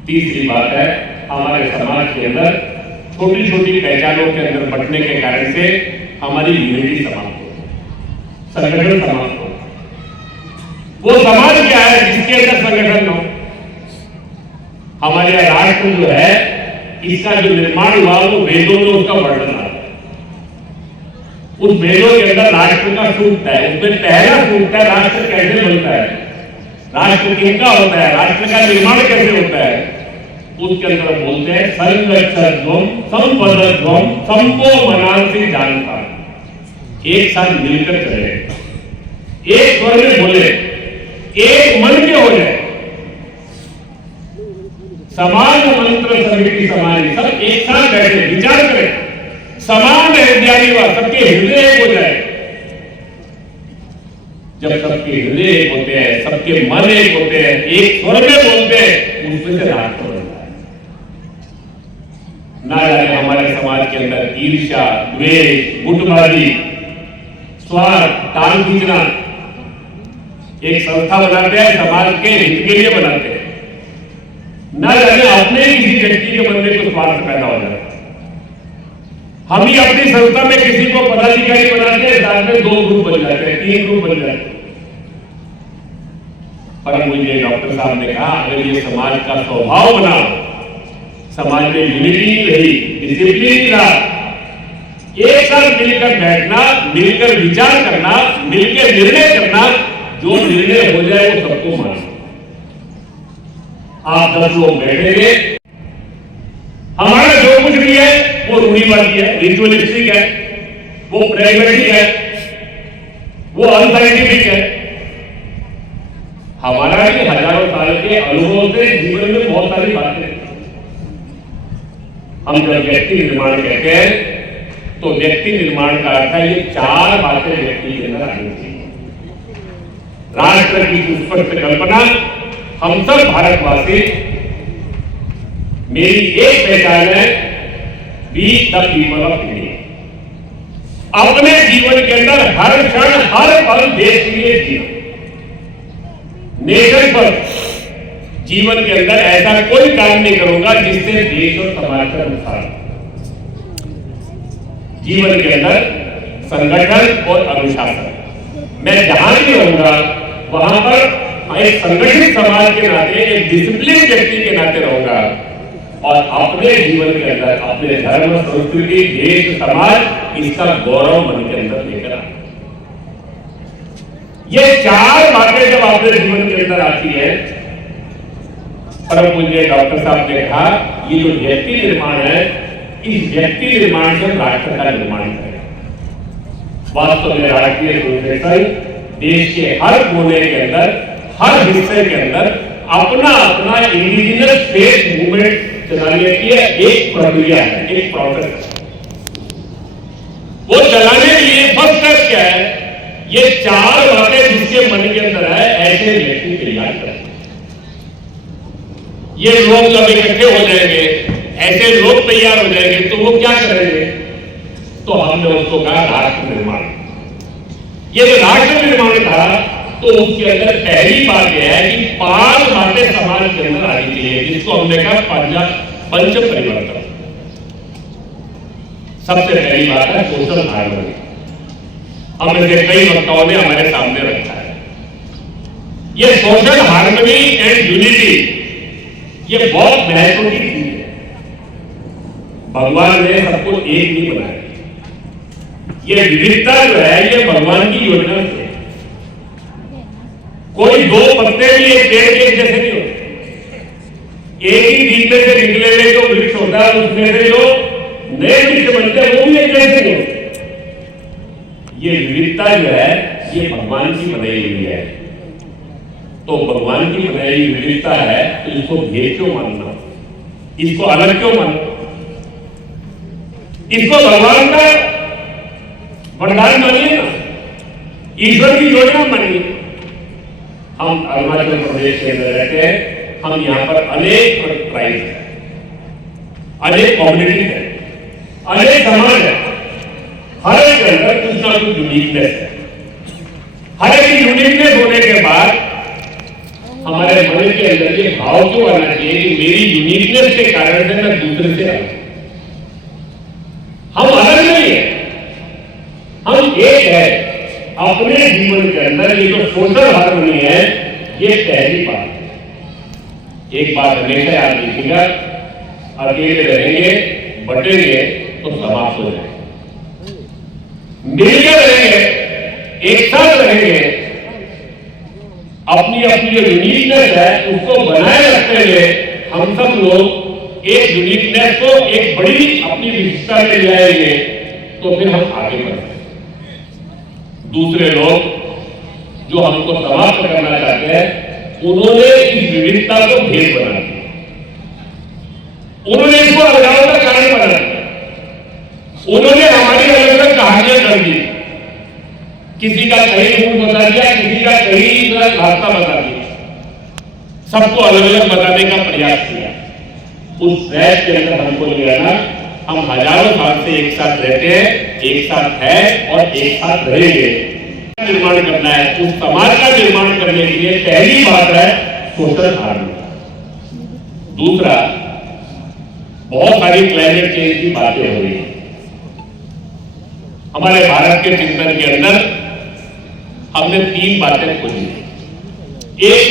तीसरी बात है, हमारे समाज के अंदर छोटी छोटी पहचानों के अंदर बंटने के कारण से हमारी यूनिटी समाप्त हो, संगठन समाप्त हो। वो समाज क्या है जिसके अंदर संगठन हो? हमारे राष्ट्र जो है, इसका जो निर्माण हुआ वो वेदों में उसका वर्णन आता है। उस वेदों के अंदर राष्ट्र का सूत्र है, उसमें पहला सूत्र है राष्ट्र कैसे बनता है, राष्ट्र किनका होता है, राष्ट्र का निर्माण कैसे होता है। उसके अंदर बोलते हैं संगठध्वम संपदध्वम संपो मनांसी जानता। एक साथ मिलकर चले, एक स्वर में बोले, एक मन के हो जाए, समान मंत्र समिति समानी, सब एक साथ बैठे विचार करें, समान हृदयानी व सबके हृदय एक हो जाए। जब सबके हृदय एक होते हैं, सबके मन एक होते हैं, एक स्वर में बोलते हैं, उसमें से राष्ट्र बनता है। ना जाने हमारे समाज के अंदर ईर्ष्या, द्वेष, गुटबाजी, स्वार्थ, ताल खींचना, एक संस्था बनाते हैं समाज के हित के लिए बनाते हैं, न जाने अपने किसी व्यक्ति के मन में कुछ स्वार्थ पैदा हो जाता है। हम ही अपनी संस्था में किसी को पदाधिकारी बनाते हैं, साथ में 2 ग्रुप बन जाते हैं, 3 ग्रुप बन जाते हैं। पर मुझे डॉक्टर साहब ने कहा अगर ये समाज का स्वभाव बना, समाज में यूनिटी रही, डिसिप्लिन रहा, एक साथ मिलकर बैठना, मिलकर विचार करना, मिलकर निर्णय करना, जो निर्णय हो जाए वो सबको मानना। आप 10 लोग बैठेंगे, हमारा जो कुछ भी है वो रूढ़िवादी है, रिचुअलिस्टिक है, वो प्रैग्मेटिक है, वो अनसाइंटिफिक है। हमारा भी हजारों साल के अनुभव से जीवन में बहुत सारी बातें, हम जब व्यक्ति निर्माण कहते हैं तो व्यक्ति निर्माण का अर्थ है ये 4 बातें व्यक्ति के अंदर आनी चाहिए। राष्ट्र की सुस्पष्ट कल्पना, हम सब भारतवासी, मेरी एक पहचान है, be the people of India. अपने जीवन के अंदर हर क्षण हर पल देश के लिए जियो, नेशन फर्स्ट। जीवन के अंदर ऐसा कोई काम नहीं करूंगा जिससे देश और समाज का नुकसान। जीवन के अंदर संगठन और अनुशासन। मैं जहां भी रहूंगा वहां पर एक संगठित समाज के नाते, एक डिसिप्लिन व्यक्ति के नाते रहूंगा और अपने जीवन के अंदर अपने धर्म, संस्कृति, देश, समाज, इसका गौरव मन के अंदर लेकर आ। ये 4 बातें जब अपने जीवन के अंदर आती है, परम पूज्य डॉक्टर साहब ने कहा ये जो व्यक्ति निर्माण है, इस व्यक्ति निर्माण से राष्ट्र का निर्माण करें। वास्तव में राष्ट्रीय स्वयं देश के हर कोने के अंदर, हर हिस्से के अंदर अपना अपना इंडिजिनस स्पेस मूवमेंट चलाने की एक प्रक्रिया है, एक प्रोसेस है। वो चलाने के लिए फर्स्ट स्टेप क्या है? ये 4 बातें जिसके मन के अंदर है, ऐसे व्यक्ति तैयार करें। ये लोग जब इकट्ठे हो जाएंगे, ऐसे लोग तैयार हो जाएंगे, तो वो क्या करेंगे? तो हमने उसको कहा राष्ट्र निर्माण। ये जो राष्ट्र निर्माण था, तो उसके अंदर पहली बात यह है कि 5 बातें समाज के अंदर आनी चाहिए, जिसको हमने कहा पंच परिवर्तन। सबसे पहली बात है सोशल हार्मनी। हमें से कई वक्ताओं ने हमारे सामने रखा है। ये सोशल हार्मनी एंड यूनिटी, ये बहुत महत्वपूर्ण चीज है। भगवान ने सबको एक नहीं बनाया। ये विविधता जो है, ये भगवान की योजना है। कोई 2 पत्ते भी एक पेड़ के जैसे नहीं होते। एक ही बीज में से निकले हुए जो वृक्ष होता है, उसमें से जो नए वृक्ष बनते हैं, वो भी एक जैसे नहीं होते। ये विविधता जो है, ये भगवान की बनाई हुई है। तो भगवान की बनाई हुई विविधता है, तो इसको भेद क्यों मानना? इसको अलग क्यों मानना? इसको भगवान का वरदान मानिए ना, ईश्वर की योजना मानिए। हम अरुणाचल प्रदेश के अंदर रहते हैं, हम यहाँ पर अनेक ट्राइब है, अनेक कम्युनिटी है, अनेक समाज है। हर एक के अंदर कुछ ना कुछ यूनिकनेस है। हर एक यूनिकनेस होने के बाद हमारे मन के अंदर ये भाव क्यों आना चाहिए कि मेरी यूनिकनेस के कारण से मैं दूसरे से अलग। हम एक है अपने जीवन के अंदर। ये जो सोशल हार्मनी है, ये पहली बात है। एक बात हमेशा याद रखिएगा, अकेले रहेंगे, बटेंगे तो समाप्त हो जाएंगे। मिलकर रहेंगे, एक साथ रहेंगे, अपनी अपनी जो यूनिकनेस है उसको बनाए रखते हुए हम सब लोग एक यूनिकनेस को एक बड़ी अपनी विशेषता में ले आएंगे, तो फिर हम आगे बढ़ेंगे। दूसरे लोग जो हमको समाप्त करना चाहते हैं, उन्होंने इस विविधता को भेद बना दिया, उन्होंने इसको अलगाव का कारण बना दिया, उन्होंने हमारी अलग अलग कहानियां कर दी। किसी का कहीं रूट बता दिया, किसी का कहीं रास्ता बता दिया, सबको अलग अलग बताने का प्रयास किया। उस रैश के अंदर हमको ले आना, हम हजारों साल से एक साथ रहते हैं, एक साथ है और एक साथ रहेंगे। निर्माण करना है, उस समाज का निर्माण करने के लिए पहली बात है सोशल हार्मनी। दूसरा, बहुत सारी क्लाइमेट चेंज की बातें हो रही हैं हमारे भारत के चिंतन के अंदर। हमने 3 बातें खोजी। एक,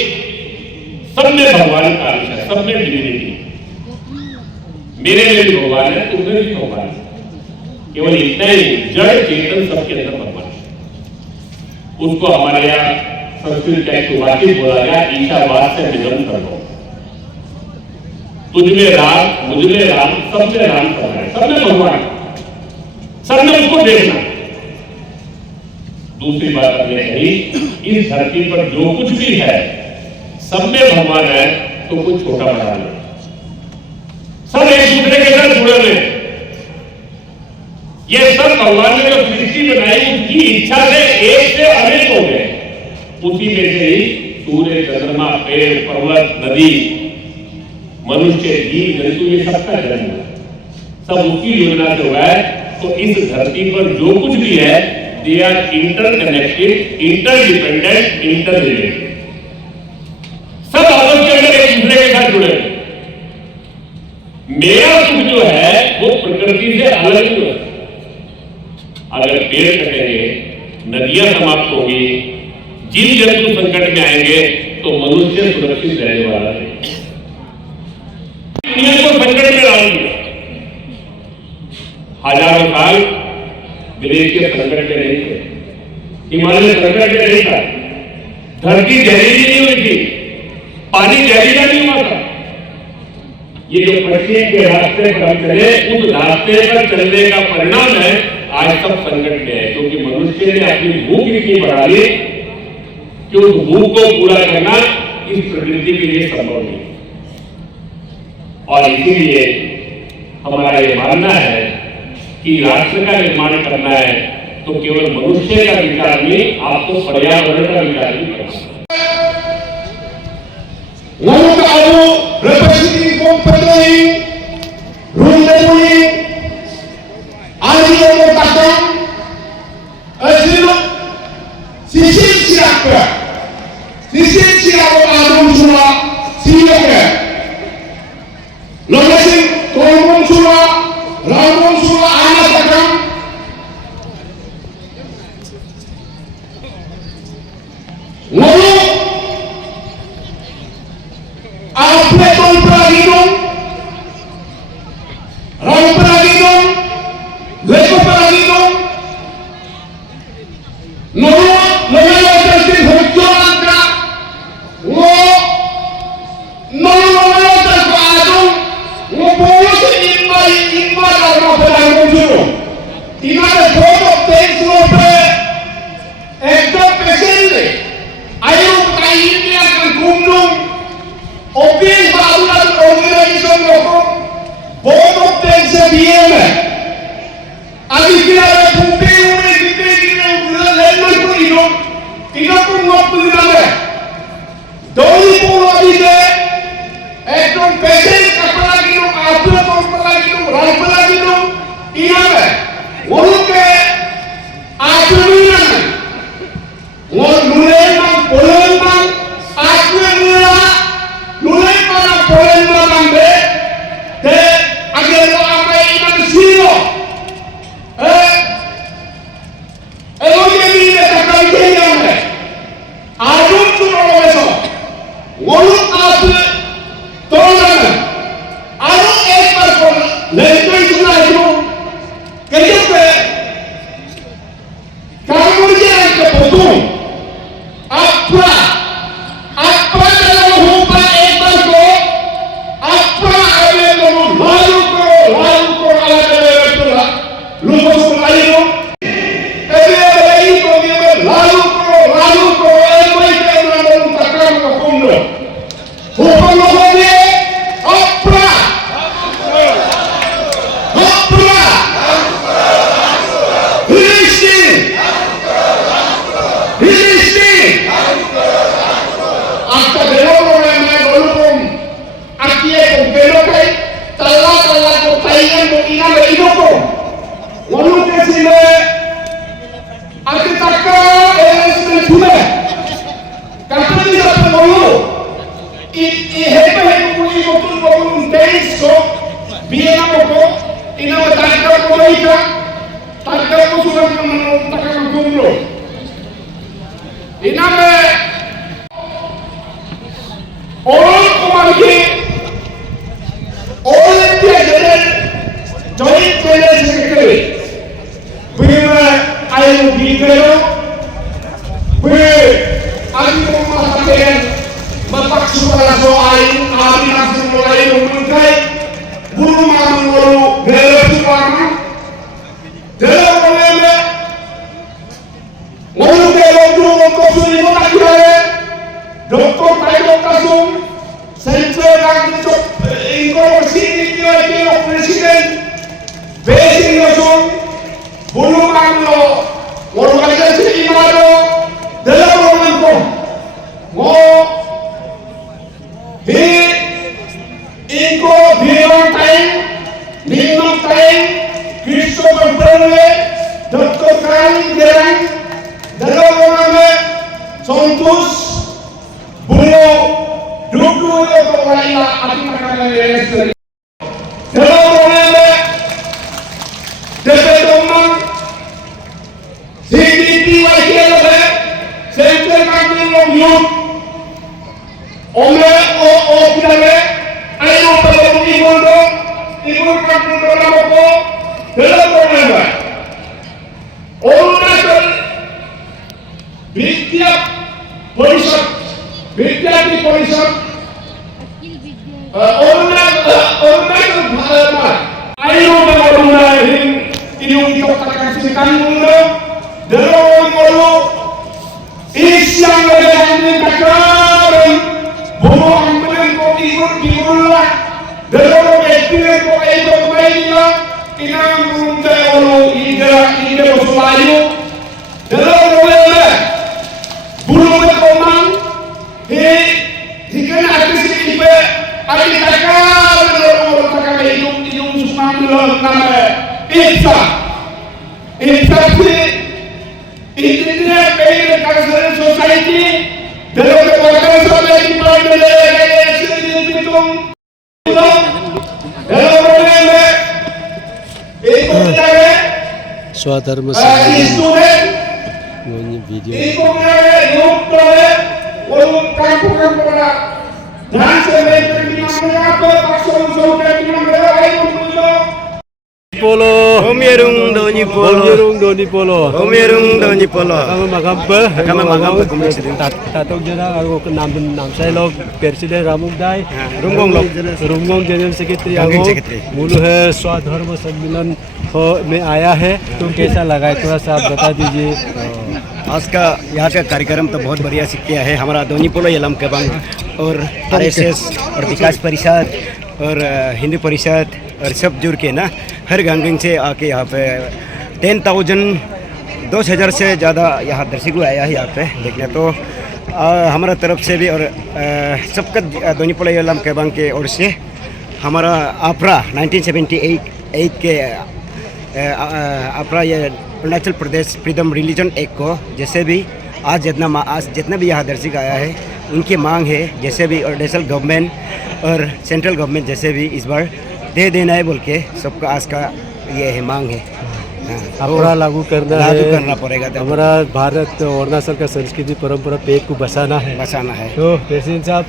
सब में भगवान का अंश है, सब में डिविनिटी। मेरे में भी भगवान है, तुम्हें भी भगवान है, केवल इतना ही, जड़ चेतन सबके अंदर भगवान है। उसको हमारे यहाँ संस्कृत का एक वाक्य बोला गया, ईशावास से विजन कर लो। तुझ में राम, मुझ में राम, सब में राम है, सब में भगवान, सब में उसको देखना। दूसरी बात हमने कही, इस धरती पर जो कुछ भी है सब में भगवान है, तो कुछ छोटा बड़ा नहीं, सब एक दूसरे के साथ जुड़े हुए। ये सब भगवान ने जो सृष्टि बनाई, उसकी इच्छा से एक से अनेक हो गए। उसी में से ही सूर्य, चंद्रमा, पेड़, पर्वत, नदी, मनुष्य, जीव जंतु, ये सबका जन्म है, सब उसकी योजना से हुआ है। तो इस धरती पर जो कुछ भी है, they are interconnected, interdependent, interrelated, सब आपस के अंदर एक दूसरे के साथ जुड़े हैं। मेरा सुख जो है वो प्रकृति से अलग ही है। अगर पेड़ कटेंगे, नदियां समाप्त होंगी, जीव जंतु संकट में आएंगे, तो मनुष्य सुरक्षित रहने वाला नहीं, दुनिया को संकट में डालेंगे। हजारों साल विदेश के संकट में नहीं थे, हिमालय संकट में नहीं था, धरती जहरीली नहीं हुई थी, पानी जहरीला नहीं हुआ था। ये जो पश्चिम के रास्ते पर हम चले, उस रास्ते पर चलने का परिणाम है आज सब संकट में है, क्योंकि मनुष्य ने अपनी भूख इतनी बढ़ा ली कि उस भूख को पूरा करना इस प्रकृति के लिए संभव नहीं। और इसीलिए हमारा ये मानना है कि राष्ट्र का निर्माण करना है तो केवल मनुष्य का विचार नहीं, आपको पर्यावरण का विचार भी करना है। Lalu kalau representasi kompetisi rumah ahli yang berkata, sisi siapa adum semua siapa, lalu sih tolong semua anak takkan, lalu आपने कोई प्रागिनो, राम प्रागिनो, लेको प्रागिनो, नोनो तरती भक्तों का वो नोनो तरती आदम वो बोलो से इनका राम प्रागिनो जो इन्होंने फोटो तेज पे एकदम पेशेंट आयु का इंडिया का घूमने Opis bangunan organisasi hukum bodoh dan sebiang. Adik kita ada bukti kita lelaki pun tidak pun waktu kita. Doni pun ada. Ekdom pesan kapal lagi tu, apa kapal lagi tu, rampal lagi tu. Iya, orang ke menentukan gumlo. Iname orang kumargi all India joint general secretary. Bagaimana ayo bigero, bagi rumah sampean bapak supaya soain kami langsung mulai memulai bulu mamulu bela suparna dalam oleh ngomong bela dulu untuk suri mau tak kira doktor tayo kasum sentral kaki cok informasi ini presiden basic langsung bulu mamulu organisasi imado dalam oleh mau इनको भीरण time निम्न time Christopher ब्रनले doctor काली गेरंग दलोगोना में संतोष बुलो डुडू को वाला अतिक्रमण में दलोगोना में development CDP वाइकेल है central government of youth ओमे ओ पिलाले ayo kalau ibu kampung dalam apa dalam apa Arunachal Vidya Parishad Arunachal Bharat ayo Arunachal ini dikatakan sekian muda dalam malu isyang yang dikatakan bahwa ambilan ko ikut diulang dalam eksperimen ko itu kembalinya inang munda olo ida selayu dalam oleh bulu berkomang jika ada siapa ada takkan dalam takkan hidup susah nama Insa India Pay Cultural Society dalam organisasi yang स्वधर्म video Polo, Omierung doni polo. kami magam tatok jana aku nam saya log presiden Ramugdai Rumgong general secretary मूलू है स्वधर्म सम्मेलन में आया है तो कैसा लगा है थोड़ा सा आप बता दीजिए। आज का यहाँ का कार्यक्रम तो बहुत बढ़िया किया है हमारा दोनी पोलो यलम केबांग और आरएसएस और विकास परिषद और हिंदू परिषद और सब जुड़ के ना हर गांगंग से आके यहाँ पे 10,000 से ज़्यादा यहाँ दर्शक आया है यहाँ पे देखने तो हमारा तरफ से भी और सबका दोनी पोलो यलम केबांग के ओर से हमारा आपरा 1978 के आपरा ये Arunachal Pradesh freedom religion act को जैसे भी आज जितना भी यहाँ दर्शक आया है उनकी मांग है जैसे भी अरुणाचल गवर्नमेंट और सेंट्रल गवर्नमेंट जैसे भी इस बार दे देना है बोल के सबका आज का ये है मांग है आपरा लागू करना पड़ेगा हमारा भारत अरुणाचल का संस्कृति परंपरा पेट को बसाना है तो प्रेसिडेंट साहब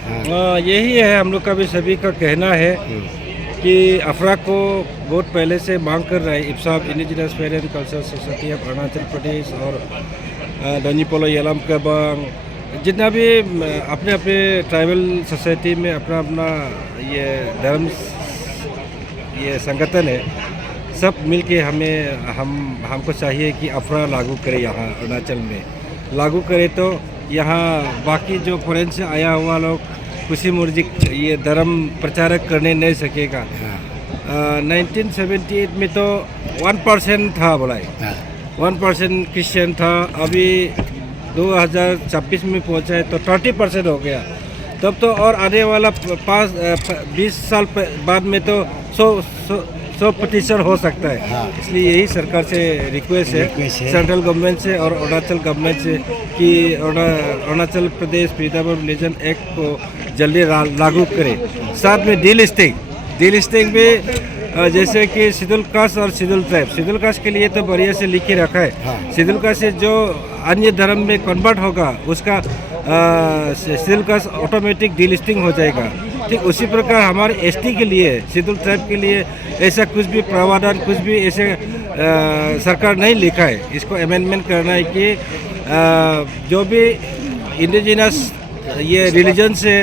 यही है हम लोग का भी सभी का कहना है कि अफरा को बहुत पहले से मांग कर रहा है इप्साब indigenous parent cultural society of Arunachal Pradesh और दोनी पोलो यलम केबांग जितना भी अपने अपने ट्राइबल सोसाइटी में अपना अपना ये धर्म ये संगठन है सब मिलके हमको चाहिए कि अफरा लागू करे यहाँ अरुणाचल में लागू करे तो यहाँ बाकी जो फॉरेन से आया हुआ लोग खुशी मुर्जी ये धर्म प्रचारक करने नहीं सकेगा। 1978 में तो 1% था बोला 1% क्रिश्चियन था अभी 2026 में पहुंचा है तो 30% हो गया तब तो और आने वाला 20 साल बाद में तो 100% हो सकता है इसलिए यही सरकार से रिक्वेस्ट है सेंट्रल गवर्नमेंट से और अरुणाचल गवर्नमेंट से कि Arunachal Pradesh freedom of religion act को जल्दी लागू करें साथ में डीलिस्टिंग में जैसे कि शेड्यूल कास्ट और शेड्यूल ट्राइब। शेड्यूल कास्ट के लिए तो बढ़िया से लिख के रखा है। शेड्यूल कास्ट से जो अन्य धर्म में कन्वर्ट होगा उसका शेड्यूल कास्ट ऑटोमेटिक डिलिस्टिंग हो जाएगा। ठीक उसी प्रकार हमारे एसटी के लिए, शेड्यूल ट्राइब के लिए ऐसा कुछ भी प्रावधान, कुछ भी ऐसे सरकार नहीं लिखा है। इसको अमेंडमेंट करना है कि जो भी इंडिजिनस ये रिलीजन से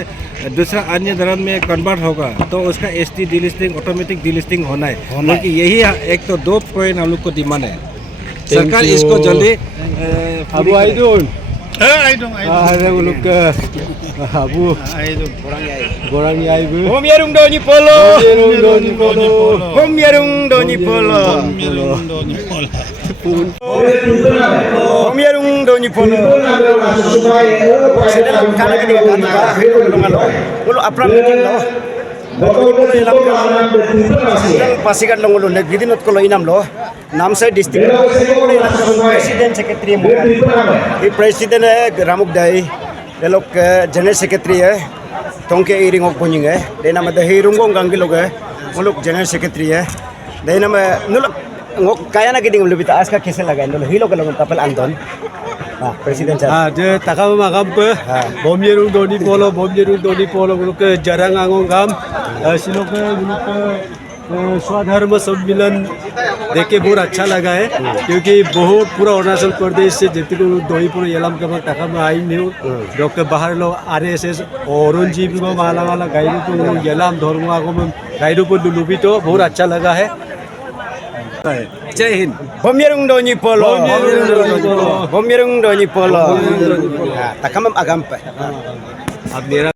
दूसरा अन्य धर्म में कन्वर्ट होगा तो उसका एसटी डिलिस्टिंग, ऑटोमेटिक डिलिस्टिंग होना है। क्योंकि यही एक तो 2 पॉइंट हम लोग को डिमांड है। सरकार इसको जल्दी Abu Aidun. Ada uluk ke Abu Gorang Yai bu. Om yarung doni polo. Doni polo. Om yarung doni polo. Om yarung doni polo. Sedang kana ke dengan kata. Ulu apran lo. Pasikan lo ngulu nek vidinot ko lo inam lo. नाम से district president secretary ये president है रामुक दाई ये लोग general secretary है तोंके Ering of boning है देना में दही रुंगों गांगी लोग है वो लोग जनरल सेक्रेटरी है देना में नुल वो काया ना किडिंग लोग भी आज का कैसे लगा नुल ही लोग तपल अंतन प्रेसिडेंट जे takam magam pe bom yerung doni polo uluk ke jarang angong gam silok uluk स्वधर्म सम्मेलन देख के बहुत अच्छा लगा है क्योंकि बहुत पूरा अरुणाचल प्रदेश से जितने को दहीपुर येलाम के टाका में आई नहीं डॉक्टर बाहर लोग RSS औरंगजेब को माला वाला गाइडू को येलाम धर्म आगो में गाइडू को लुलुबी तो बहुत अच्छा लगा है। जय हिंद। बम yerung doni polo bom yerung doni polo takam agam pe अब मेरा